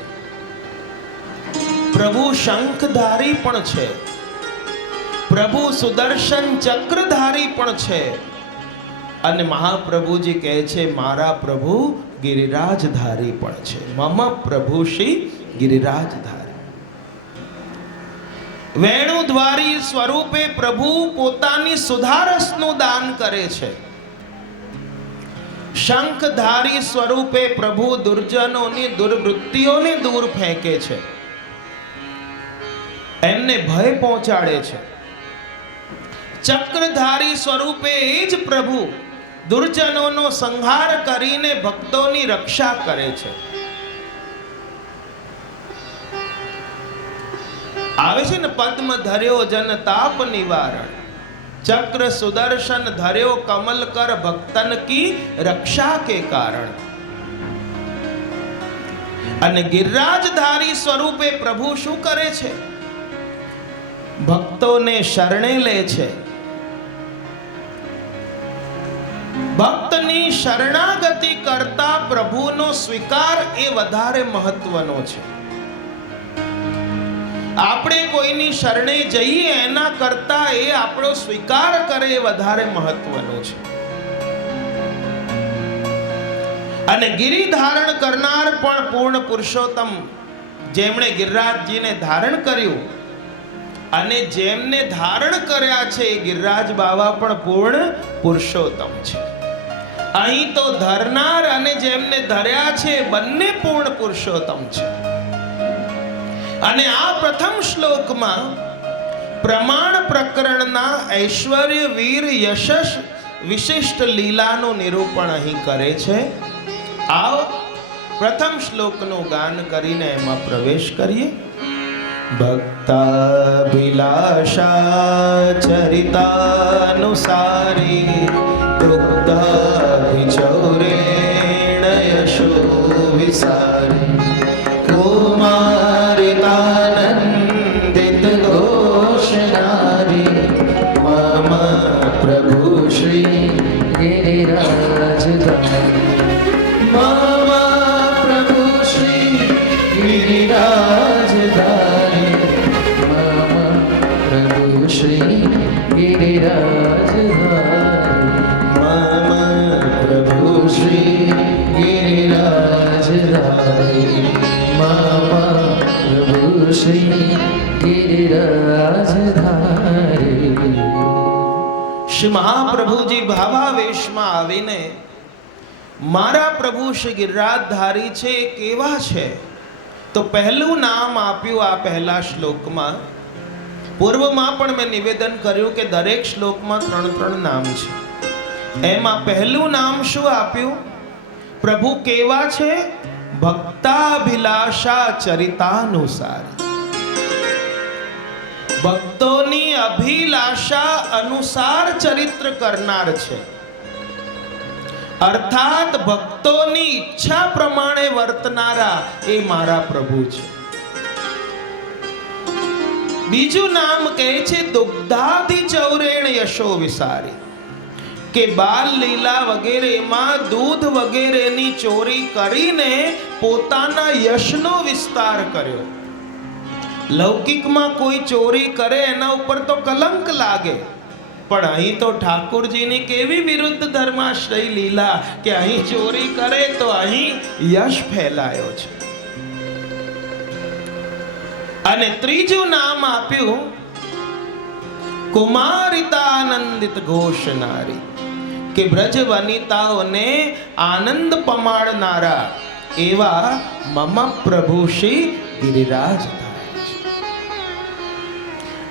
પ્રભુ શંખધારી પણ છે, પ્રભુ સુદર્શન ચક્રધારી પણ છે, અને મહાપ્રભુજી કહે છે મારા પ્રભુ ગિરિરાજધારી પણ છે. મમ પ્રભુ શ્રી ગિરિરાજધારી. વેણુદ્વારી સ્વરૂપે પ્રભુ પોતાની સુધારસનું દાન કરે છે. શંખધારી સ્વરૂપે પ્રભુ દુર્જનોની દુર્વૃત્તિઓને દૂર ફેંકે છે, એમને ભય પહોંચાડે છે. ચક્રધારી સ્વરૂપે એ જ પ્રભુ દુર્જનોનો સંહાર કરીને ભક્તોની રક્ષા કરે છે. આવે છે ને, પદ્મ ધર્યો જન તાપ નિવારણ, ચક્ર સુદર્શન ધર્યો કમલ કર ભક્તન કી રક્ષા કે કારણ. અને ગિરિરાજધારી સ્વરૂપે પ્રભુ શું કરે છે? ભક્તોને શરણે લે છે. ભક્તની શરણાગતિ કરતા પ્રભુનો સ્વીકાર એ વધારે મહત્વનો છે. આપણે કોઈની શરણે જઈએ એના કરતા એ આપણો સ્વીકાર કરે એ વધારે મહત્વનું છે. અને ગિરિ ધારણ કરનાર પણ પૂર્ણ પુરુષોત્તમ, જેમણે ગિરિરાજજીને ધારણ કર્યું અને જેમને ધારણ કર્યા છે એ ગિરિરાજ બાવા પણ પૂર્ણ પુરુષોત્તમ છે. અહીં તો ધરનાર અને જેમને ધર્યા છે બંને પૂર્ણ પુરુષોત્તમ છે. અને આ પ્રથમ શ્લોકમાં પ્રમાણ પ્રકરણના ઐશ્વર્ય વીર યશસ વિશિષ્ટ લીલાનું નિરૂપણ અહીં કરે છે. આવો પ્રથમ શ્લોકનું ગાન કરીને એમાં પ્રવેશ કરીએ. ભક્તાભિલાષા ચરિતાનુસારી દુગ્ધાભિચૌરેણ યશો વિસારી કુમારિતાનંદિત ઘોષનારી મમ પ્રભુ શ્રી ગિરિરાજધારી. મમ પ્રભુ શ્રી ગિરિરાજધારી. મમ પ્રભુ શ્રી ગિરિરાજધારી. મમ પ્રભુ શ્રી ગિરિરાજધારી. પ્રભુ શ્રી ગિરિરાજધારી. શ્રી મહાપ્રભુજી ભાવાવેશમાં આવીને મારા પ્રભુ શ્રી ગિરિરાજધારી છે એ કેવા છે? તો પહેલું નામ આપ્યું આ પહેલા શ્લોકમાં. પૂર્વમાં પણ મેં નિવેદન કર્યું કે દરેક શ્લોકમાં 3 નામ છે. એમાં પહેલું નામ શું આપ્યું? પ્રભુ કેવા છે? ભક્તાભિલાષા ચરિતાનુસારી. ભક્તોની અભિલાષા અનુસાર ચરિત્ર કરનાર છે. અર્થાત ભક્તોની ઈચ્છા પ્રમાણે વર્તનારા એ મારા પ્રભુ છે. બીજું નામ કહે છે દુગ્ધાધિ ચૌરેણ યશો વિસારી, કે બાલ લીલા વગેરેમાં દૂધ વગેરેની ચોરી કરીને પોતાના યશનો વિસ્તાર કર્યો. લૌકિકમાં કોઈ ચોરી કરે એના ઉપર તો કલંક લાગે, પણ અહીં તો ઠાકુરજીની કેવી વિરુદ્ધ ધર્માશ્રય લીલા કે અહીં ચોરી કરે તો અહીં યશ ફેલાયો છે. અને ત્રીજું નામ આપ્યું કુમારિતાનંદિત ઘોષનારી, કે બ્રજ વનિતાઓને આનંદ પમાડનારા એવા મમ પ્રભુ શ્રી ગિરિરાજધારી છે.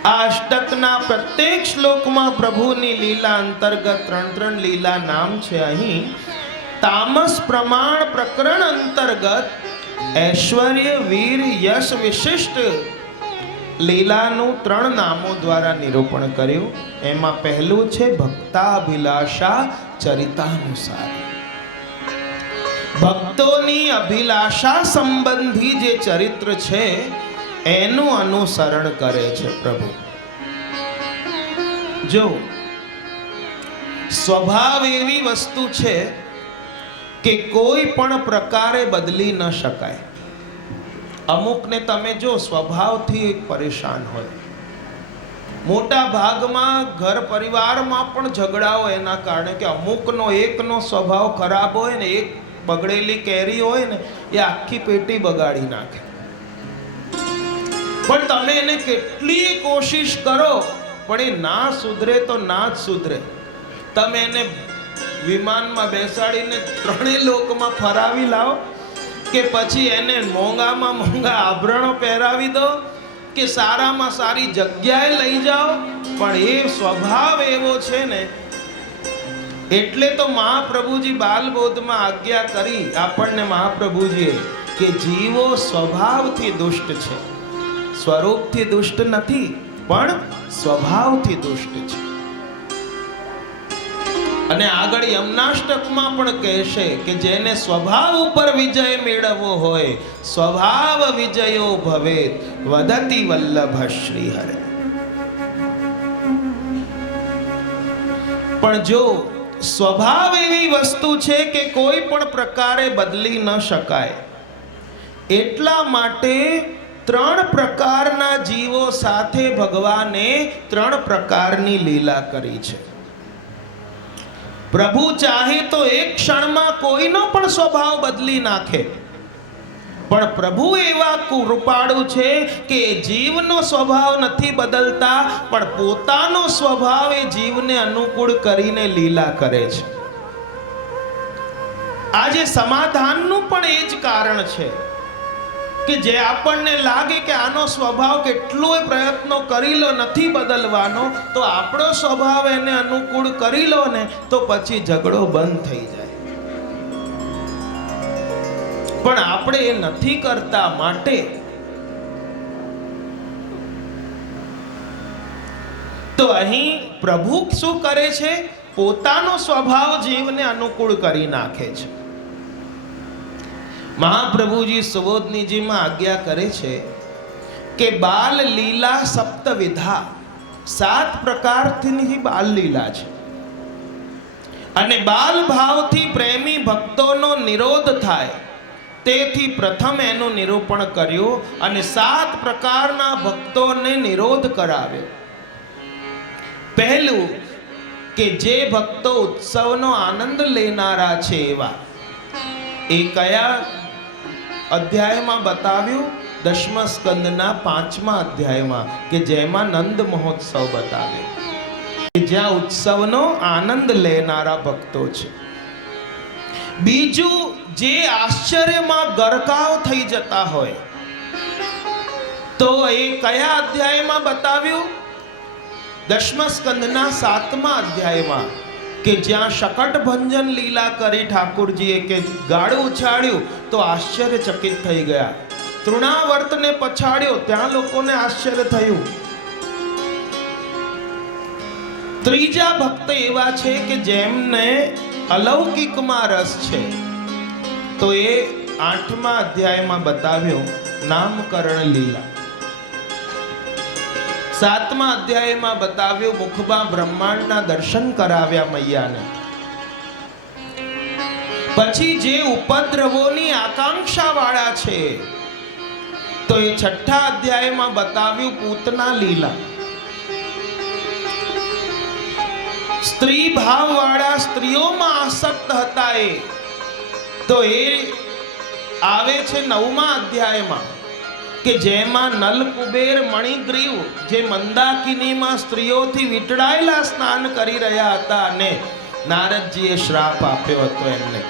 આ અષ્ટકના પ્રત્યેક શ્લોકમાં પ્રભુની લીલા અંતર્ગત 3 લીલા નામ છે. અહીં તામસ પ્રમાણ પ્રકરણ અંતર્ગત ઐશ્વર્ય, વીર, યશ વિશિષ્ટ લીલાનું 3 નામો દ્વારા નિરૂપણ કર્યું. એમાં પહેલું છે ભક્તાભિલાષા ચરિતાનુસારી. ભક્તોની અભિલાષા સંબંધી જે ચરિત્ર છે એનું અનુસરણ કરે છે પ્રભુ. જો સ્વભાવ એવી વસ્તુ છે કે કોઈ પણ પ્રકારે બદલી ન શકાય. અમુકને તમે જો સ્વભાવથી એક પરેશાન હોય, મોટા ભાગમાં ઘર પરિવારમાં પણ ઝઘડાઓ એના કારણે કે અમુકનો એકનો સ્વભાવ ખરાબ હોય ને, એક બગડેલી કેરી હોય ને એ આખી પેટી બગાડી નાખે. પણ તમે એને કેટલી કોશિશ કરો પણ એ ના સુધરે તો ના જ સુધરે. તમે એને વિમાનમાં બેસાડીને 3 લોકમાં ફરાવી લાવો કે પછી એને મોંઘામાં મોંઘા આભરણો પહેરાવી દો કે સારામાં સારી જગ્યાએ લઈ જાઓ, પણ એ સ્વભાવ એવો છે ને. એટલે તો મહાપ્રભુજી બાલબોધમાં આજ્ઞા કરી આપણને મહાપ્રભુજીએ કે જીવો સ્વભાવથી દુષ્ટ છે, સ્વરૂપથી દુષ્ટ નથી પણ સ્વભાવથી દુષ્ટ છે. અને આગળ યમનાષ્ટકમાં પણ કહેશે કે જેને સ્વભાવ ઉપર વિજય મેળવવો હોય, સ્વભાવ વિજયો ભવેત વદતિ વલ્લભ શ્રી હરે. પણ જો સ્વભાવ એવી વસ્તુ છે કે કોઈ પણ પ્રકારે બદલી ન શકાય, એટલા માટે 3 પ્રકારના જીવો સાથે ભગવાને 3 પ્રકારની લીલા કરી છે. પ્રભુ ચાહે તો એક ક્ષણમાં કોઈનો પણ સ્વભાવ બદલી નાખે, પણ પ્રભુ એવા કૃપાળુ છે કે જીવનો સ્વભાવ નથી બદલતા, પણ પોતાનો સ્વભાવ એ જીવને અનુકૂળ કરીને લીલા કરે છે. આજે સમાધાનનું પણ એ જ કારણ છે કે જે આપણને લાગે કે આનો સ્વભાવ કેટલોય પ્રયત્નો કરી લો નથી બદલવાનો, તો આપણો સ્વભાવ એને અનુકૂળ કરી લો ને તો પછી ઝઘડો બંધ થઈ જાય. પણ આપણે એ નથી કરતા, માટે તો અહીં પ્રભુ શું કરે છે? પોતાનો સ્વભાવ જીવને અનુકૂળ કરી નાખે છે. મહાપ્રભુજી સુબોધનીજીમાં આજ્ઞા કરે છે કે બાલ લીલા સપ્તવિધા, 7 પ્રકારની બાલ લીલા છે. અને બાલ ભાવથી પ્રેમી ભક્તોનો નિરોધ થાય તેથી પ્રથમ એનું નિરૂપણ કર્યું અને 7 પ્રકારના ભક્તોને નિરોધ કરાવ્યો. પહેલું કે જે ભક્તો ઉત્સવનો આનંદ લેનારા છે એવા. એ કયા અધ્યાયમાં બતાવ્યું? 10મા સ્કંદના 5મા અધ્યાયમાં, કે જેમાં નંદ મહોત્સવ બતાવ્યો, કે જ્યાં ઉત્સવનો આનંદ લેનારા ભક્તો છે. બીજું, જે આશ્ચર્યમાં ગરકાવ થઈ જતા હોય, તો એ કયા અધ્યાયમાં બતાવ્યું? 10મા સ્કંદના 7મા અધ્યાયમાં, કે જ્યાં શકટ ભંજન લીલા કરી ઠાકોરજીએ, કે ગાળું ઉછાળ્યું તો આશ્ચર્યચકિત થઈ ગયા. તૃણાવર્તને પછાડ્યો ત્યાં લોકોને આશ્ચર્ય થયું. ત્રીજા ભક્ત એવા છે કે જેમને અલૌકિકમાં રસ છે, તો એ 8મા અધ્યાયમાં બતાવ્યો નામકરણ લીલા. 7મા અધ્યાયમાં બતાવ્યું મુખમાં બ્રહ્માંડના દર્શન કરાવ્યા મૈયાને. પછી જે ઉપદ્રવોની આકાંક્ષા વાળા છે, તો એ 6ઠા અધ્યાયમાં બતાવ્યું પૂતના લીલા. સ્ત્રી ભાવ વાળા, સ્ત્રીઓમાં આસક્ત હતા એ, તો એ આવે છે 9મા અધ્યાયમાં, કે જેમાં નલ કુબેર મણિગ્રીવ જે મંદાકિનીમાં સ્ત્રીઓથી વીંટળાયેલા સ્નાન કરી રહ્યા હતા અને નારદજીએ શ્રાપ આપ્યો હતો એમને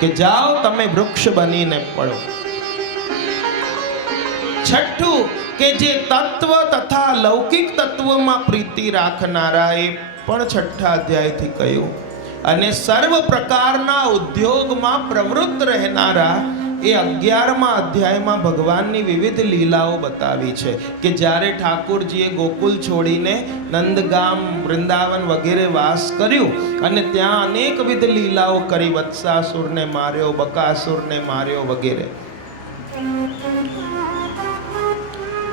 કે જાઓ તમે વૃક્ષ બનીને પડો. છઠ્ઠું કે જે તત્વ તથા લૌકિક તત્વમાં પ્રીતિ રાખનારા, એ પણ છઠ્ઠા અધ્યાયથી કહ્યું. અને સર્વ પ્રકારના ઉદ્યોગમાં પ્રવૃત્ત રહેનારા, એ 11મા અધ્યાયમાં ભગવાનની વિવિધ લીલાઓ બતાવી છે. કે જ્યારે ઠાકોરજીએ ગોકુલ છોડીને નંદગામ, વૃંદાવન વગેરે વાસ કર્યું અને ત્યાં અનેકવિધ લીલાઓ કરી. વત્સાસુરને માર્યો, બકાસુરને માર્યો વગેરે.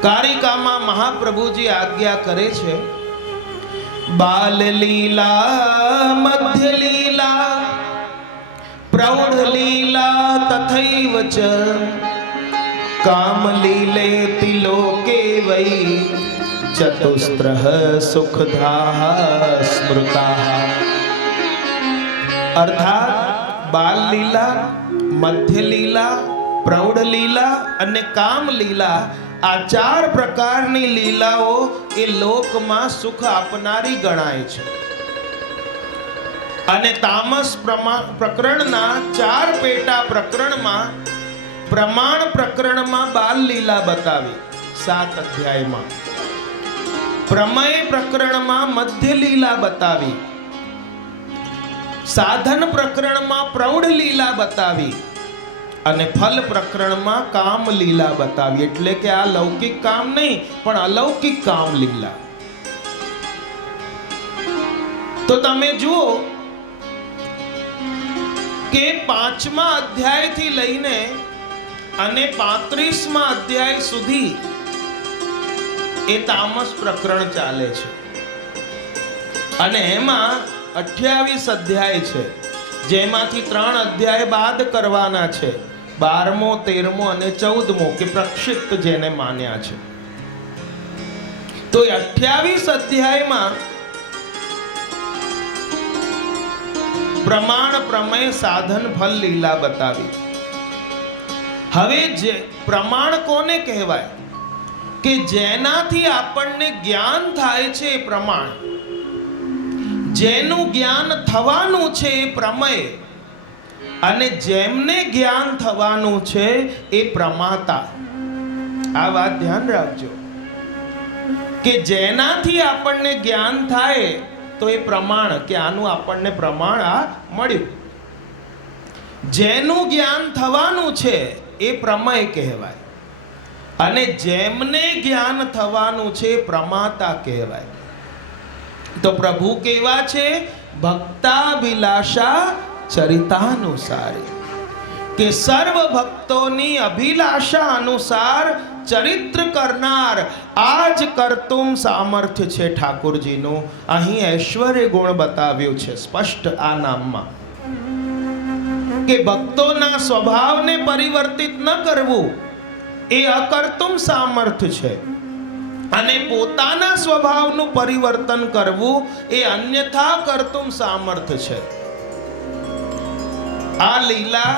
કારિકામાં મહાપ્રભુજી આજ્ઞા કરે છે, બાલ લીલા, મધ્ય લીલા, પ્રૌઢ લીલા તથૈવ ચ કામ લીલેતિ લોકે વૈ ચતુસ્ત્રઃ સુખદાઃ સ્મૃતાઃ. અર્થાત બાલ લીલા, મધ્ય લીલા, પ્રૌઢ લીલા અને કામ લીલા, આ 4 પ્રકારની લીલાઓ એ લોકમાં સુખ આપનારી ગણાય છે. અને તામસ પ્રકરણના 4 પેટા પ્રકરણમાં, પ્રમાણ પ્રકરણમાં બાલ લીલા બતાવી 7 અધ્યાયમાં, પ્રમેય પ્રકરણમાં મધ્ય લીલા બતાવી, સાધન પ્રકરણમાં પ્રૌઢ લીલા બતાવી અને ફલ પ્રકરણમાં કામ લીલા બતાવી. એટલે કે આ લૌકિક કામ નહીં પણ અલૌકિક કામ લીલા. તો તમે જુઓ કે 5મા અધ્યાયથી લઈને અને 35મા અધ્યાય સુધી એ તામસ પ્રકરણ ચાલે છે. અને એમાં 28 અધ્યાય છે, જેમાંથી 3 અધ્યાય બાદ કરવાના છે. 12મો, 13મો અને 14મો કે પ્રક્ષિપ્ત જેને માન્યા છે. તો 28 અધ્યાયમાં પ્રમાણ, પ્રમેય, સાધન, ફલ લીલા બતાવી. હવે જે પ્રમાણ કોને કહેવાય? કે જેનાથી આપણને જ્ઞાન થાય છે એ પ્રમાણ, જેનું જ્ઞાન થવાનું છે એ પ્રમેય, અને જેમને જ્ઞાન થવાનું છે એ પ્રમાતા. આ વાત ધ્યાન રાખજો કે જેનાથી આપણને જ્ઞાન થાય તો એ પ્રમાણ, કે આનું આપણને પ્રમાણ આ મળ્યું. જેનું જ્ઞાન થવાનું છે એ પ્રમેય કહેવાય, અને જેમને જ્ઞાન થવાનું છે એ પ્રમાતા કહેવાય. તો પ્રભુ કેવા છે? ભક્તાભિલાષા ચરિતાનુસારી, કે સર્વ ભક્તોની અભિલાષા અનુસાર ચરિત્ર કરનાર, આજ કરતુમ સામર્થ્ય છે ઠાકોરજીનું. અહીં ઐશ્વર્ય ગુણ બતાવ્યું છે સ્પષ્ટ આ નામમાં, કે ભક્તોના સ્વભાવને પરિવર્તિત ન કરવું એ અકર્તુમ સામર્થ્ય છે, અને પોતાના સ્વભાવનું પરિવર્તન કરવું એ અન્યથા કર્તુમ સામર્થ્ય છે. આ લીલા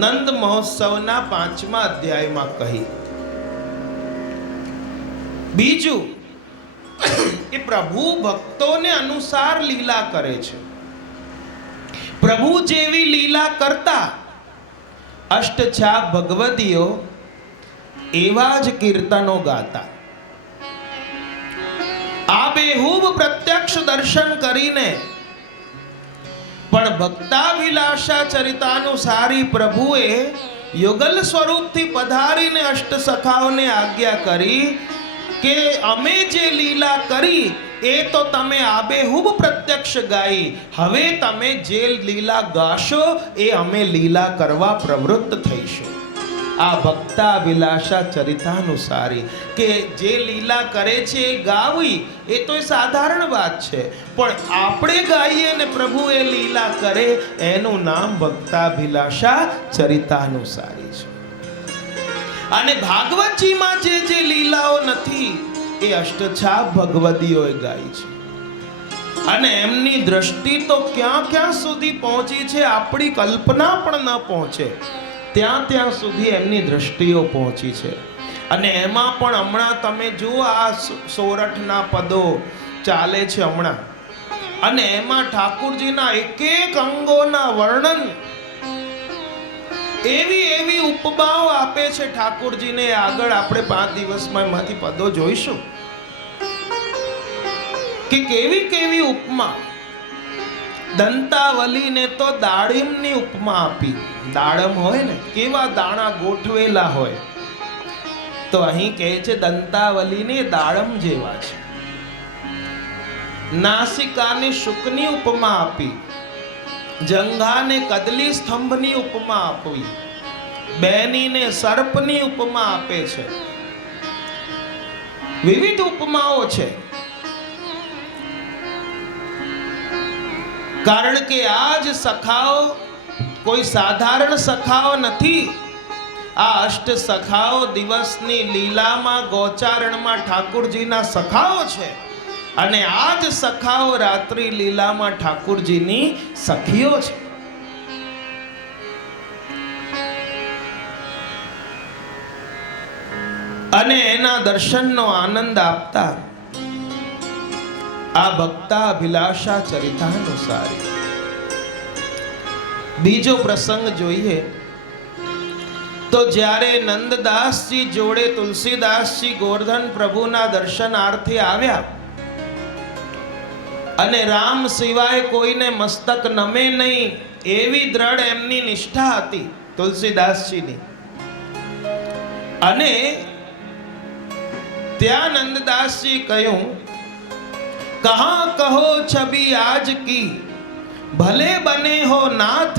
નંદ મહોત્સવના 5મા અધ્યાયમાં કહી. બીજું, એ પ્રભુ ભક્તોને અનુસાર લીલા કરે છે. પ્રભુ જેવી લીલા કરતા અષ્ટછાપ ભગવદીઓ એવા જ કીર્તનો ગાતા. આબેહૂબ પ્રત્યક્ષ દર્શન કરીને પણ ભક્તાભિલાષા ચરિતાનુસારી પ્રભુએ યુગલ સ્વરૂપથી પધારીને અષ્ટ સખાઓને આજ્ઞા કરી કે અમે જે લીલા કરી એ તો તમે આબેહૂબ પ્રત્યક્ષ ગાઈ, હવે તમે જે લીલા ગાશો એ અમે લીલા કરવા પ્રવૃત્ત થઈશું. આ ભક્તાભિલાષા ચરિતાનુસારી, કે જે લીલા કરે છે એ ગાવી એ તો એ સાધારણ વાત છે, પણ આપણે ગાઈએ ને પ્રભુ એ લીલા કરે એનું નામ ભક્તાભિલાષા ચરિતાનુસારી છે. અને ભાગવતજીમાં જે લીલાઓ નથી એ અષ્ટછાપ ભગવદીઓએ ગાઈ છે. અને એમની દ્રષ્ટિ તો ક્યાં ક્યાં સુધી પહોંચી છે, આપણી કલ્પના પણ ન પહોંચે ત્યાં સુધી એમની દ્રષ્ટિઓ પહોંચી છે. અને એમાં પણ હમણાં તમે જુઓ આ સોરઠના પદો ચાલે છે હમણાં, અને એમાં ઠાકોરજીના એક એક અંગોના વર્ણન એવી એવી ઉપમાઓ આપે છે ઠાકોરજીને. આગળ આપણે 5 દિવસમાં એમાંથી પદો જોઈશું કે કેવી કેવી ઉપમા. દંતાવલીને તો દાડમની ઉપમા આપી. દાડમ હોય ને, કેવા દાણા ગોઠવેલા હોય, તો અહીં કહે છે દંતાવલીને દાડમ જેવા છે. નાસિકાને શુકની ઉપમા આપી. જંઘાને કદલી સ્તંભની ઉપમા આપી. બેનીને સર્પની ઉપમા આપે છે. વિવિધ ઉપમાઓ છે. કારણ કે આજ સખાઓ કોઈ સાધારણ સખાઓ નથી. આ અષ્ટ સખાઓ દિવસની લીલામાં ગોચારણમાં ઠાકોરજીના સખાઓ છે, અને આજ સખાઓ રાત્રિ લીલામાં ઠાકોરજીની સખીઓ છે. અને એના દર્શનનો આનંદ આપતા આ ભક્તાભિલાષા ચરિતાનુસારી. બીજો પ્રસંગ જોઈએ તો જ્યારે નંદદાસજી જોડે તુલસીદાસજી ગોવર્ધન પ્રભુના દર્શનાર્થે આવ્યા, અને રામ સિવાય કોઈને મસ્તક નમે નહીં એવી દ્રઢ એમની નિષ્ઠા હતી તુલસીદાસજીની. અને ત્યાં નંદદાસજી કહ્યું, कहाँ कहो छवि आज की भले बने हो नाथ,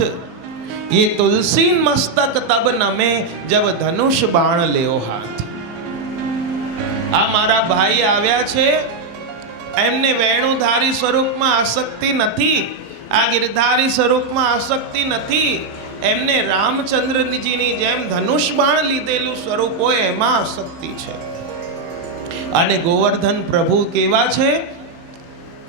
ये तुलसी मस्तक तब नमे जब धनुष बाण लेओ हाथ. આ મારા ભાઈ આવ્યા છે, એમને વેણુધારી સ્વરૂપમાં આસક્તિ નથી, આ ગિરધારી સ્વરૂપમાં આસક્તિ નથી. એમને રામચંદ્રજીની જેમ ધનુષ બાણ લીધેલું સ્વરૂપ હોય એમાં આસક્તિ છે. અને ગોવર્ધન પ્રભુ કેવા છે?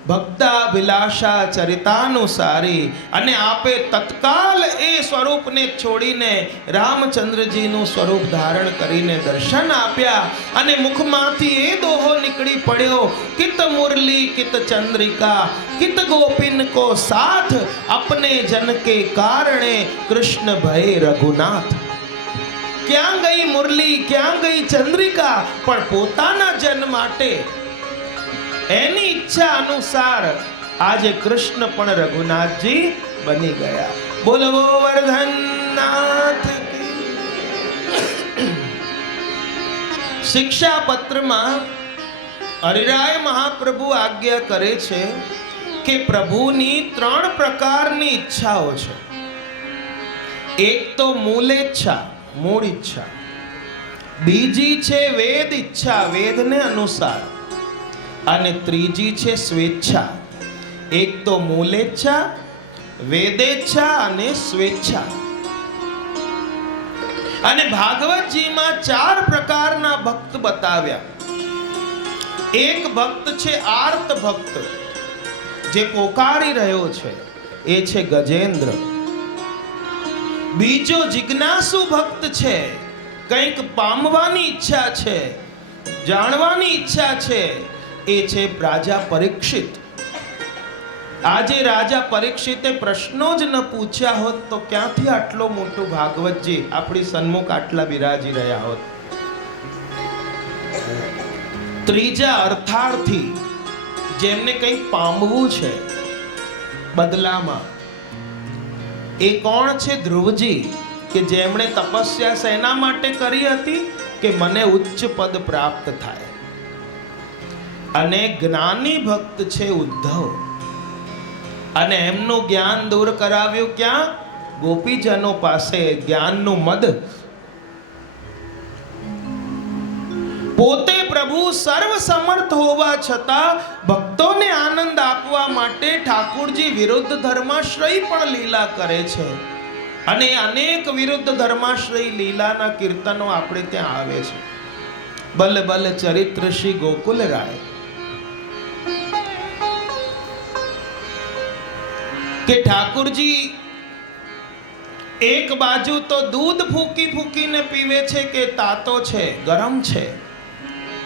ભક્તાભિલાષા ચરિતાનુસારી. અને આપે તત્કાલ એ સ્વરૂપને છોડીને રામચંદ્રજીનું સ્વરૂપ ધારણ કરીને દર્શન આપ્યા. અને મુખમાંથી એ દોહો નીકળી પડ્યો, કિત મુરલી કિત ચંદ્રિકા કિત ગોપિન કો સાથ, અપને જન કે કારણે કૃષ્ણ ભય રઘુનાથ. ક્યાં ગઈ મુરલી, ક્યાં ગઈ ચંદ્રિકા? પણ પોતાના જન માટે એની ઈચ્છા અનુસાર આજે કૃષ્ણ પણ રઘુનાથજી બની ગયા. બોલો ગોવર્ધનનાથ કી. શિક્ષાપત્રમાં હરિરાય મહાપ્રભુ આજ્ઞા કરે છે કે પ્રભુની 3 પ્રકારની ઈચ્છાઓ છે. એક તો મૂલેચ્છા, મૂળ ઈચ્છા. બીજી છે વેદ ઈચ્છા, વેદને અનુસાર. અને ત્રીજી છે સ્વેચ્છા. એક તો મૂલેચ્છા, વેદેચ્છા અને સ્વેચ્છા. અને ભાગવતજીમાં 4 પ્રકારના ભક્ત બતાવ્યા. એક ભક્ત છે આર્ત ભક્ત, જે પોકારી રહ્યો છે, એ છે ગજેન્દ્ર. બીજો જિજ્ઞાસુ ભક્ત છે, કંઈક પામવાની ઈચ્છા છે, જાણવાની ઈચ્છા છે, એ છે રાજા પરીક્ષિત. આજે રાજા પરીક્ષિતે પ્રશ્નો જ ન પૂછ્યા હોત તો ક્યાંથી આટલો મોટો ભાગવતજી આપણી સન્મુખ આટલા બિરાજી રહ્યા હોત. ત્રીજા અર્થાર્થી, જેમને કંઈક પામવું છે બદલામાં, એ કોણ છે? ધ્રુવજી, કે જેમણે તપસ્યા શેના માટે કરી હતી? કે મને ઉચ્ચ પદ પ્રાપ્ત થાય. અને જ્ઞાની ભક્ત છે ઉદ્ધવ, અને એમનું જ્ઞાન દૂર કરાવ્યું ક્યાં? ગોપીજનો પાસે જ્ઞાનનું મદ. પોતે પ્રભુ સર્વ સમર્થ હોવા છતાં ભક્તોને આનંદ આપવા માટે ઠાકોરજી વિરુદ્ધ ધર્માશ્રય પણ લીલા કરે છે. અને અનેક વિરુદ્ધ ધર્માશ્રય લીલાના કીર્તનો આપણે ત્યાં આવે છે. બલ બલ ચરિત્ર શ્રી ગોકુલ રાય. કે ઠાकुरજી એક બાજુ તો દૂધ ફૂકી ફૂકીને પીવે છે કે તાતો છે, ગરમ છે,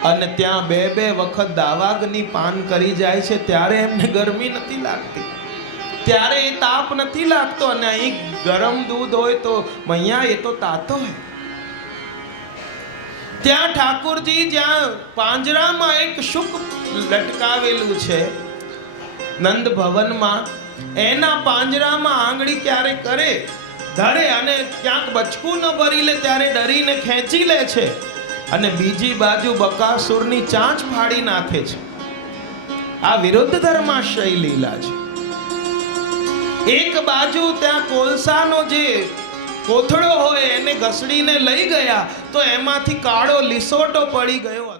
અને ત્યાં 2-2 વખત દાવાગ્નિ પાન કરી જાય છે, ત્યારે એમને ગરમી નથી લાગતી. ત્યારે એ તાપ નથી લાગતો, અને અહીં ગરમ દૂધ હોય તો અહીંયા એ તો તાતો હોય. ત્યાં ઠાકોરજી જ્યાં પાંજરામાં એક શુક લટકાવેલું છે નંદ ભવનમાં, એના પાંજરામાં આંગળી ક્યારે કરે ધરે અને ક્યાંક બચકું ન ભરી લે ત્યારે ડરીને ખેંચી લે છે, અને બીજી બાજુ બકાસુરની ચાંચ ફાડી નાખે છે. આ વિરુદ્ધ ધર્માશય લીલા છે. એક બાજુ ત્યાં કોલસાનો જે કોથળો હોય એને ઘસડીને લઈ ગયા તો એમાંથી કાળો લીસોટો પડી ગયો.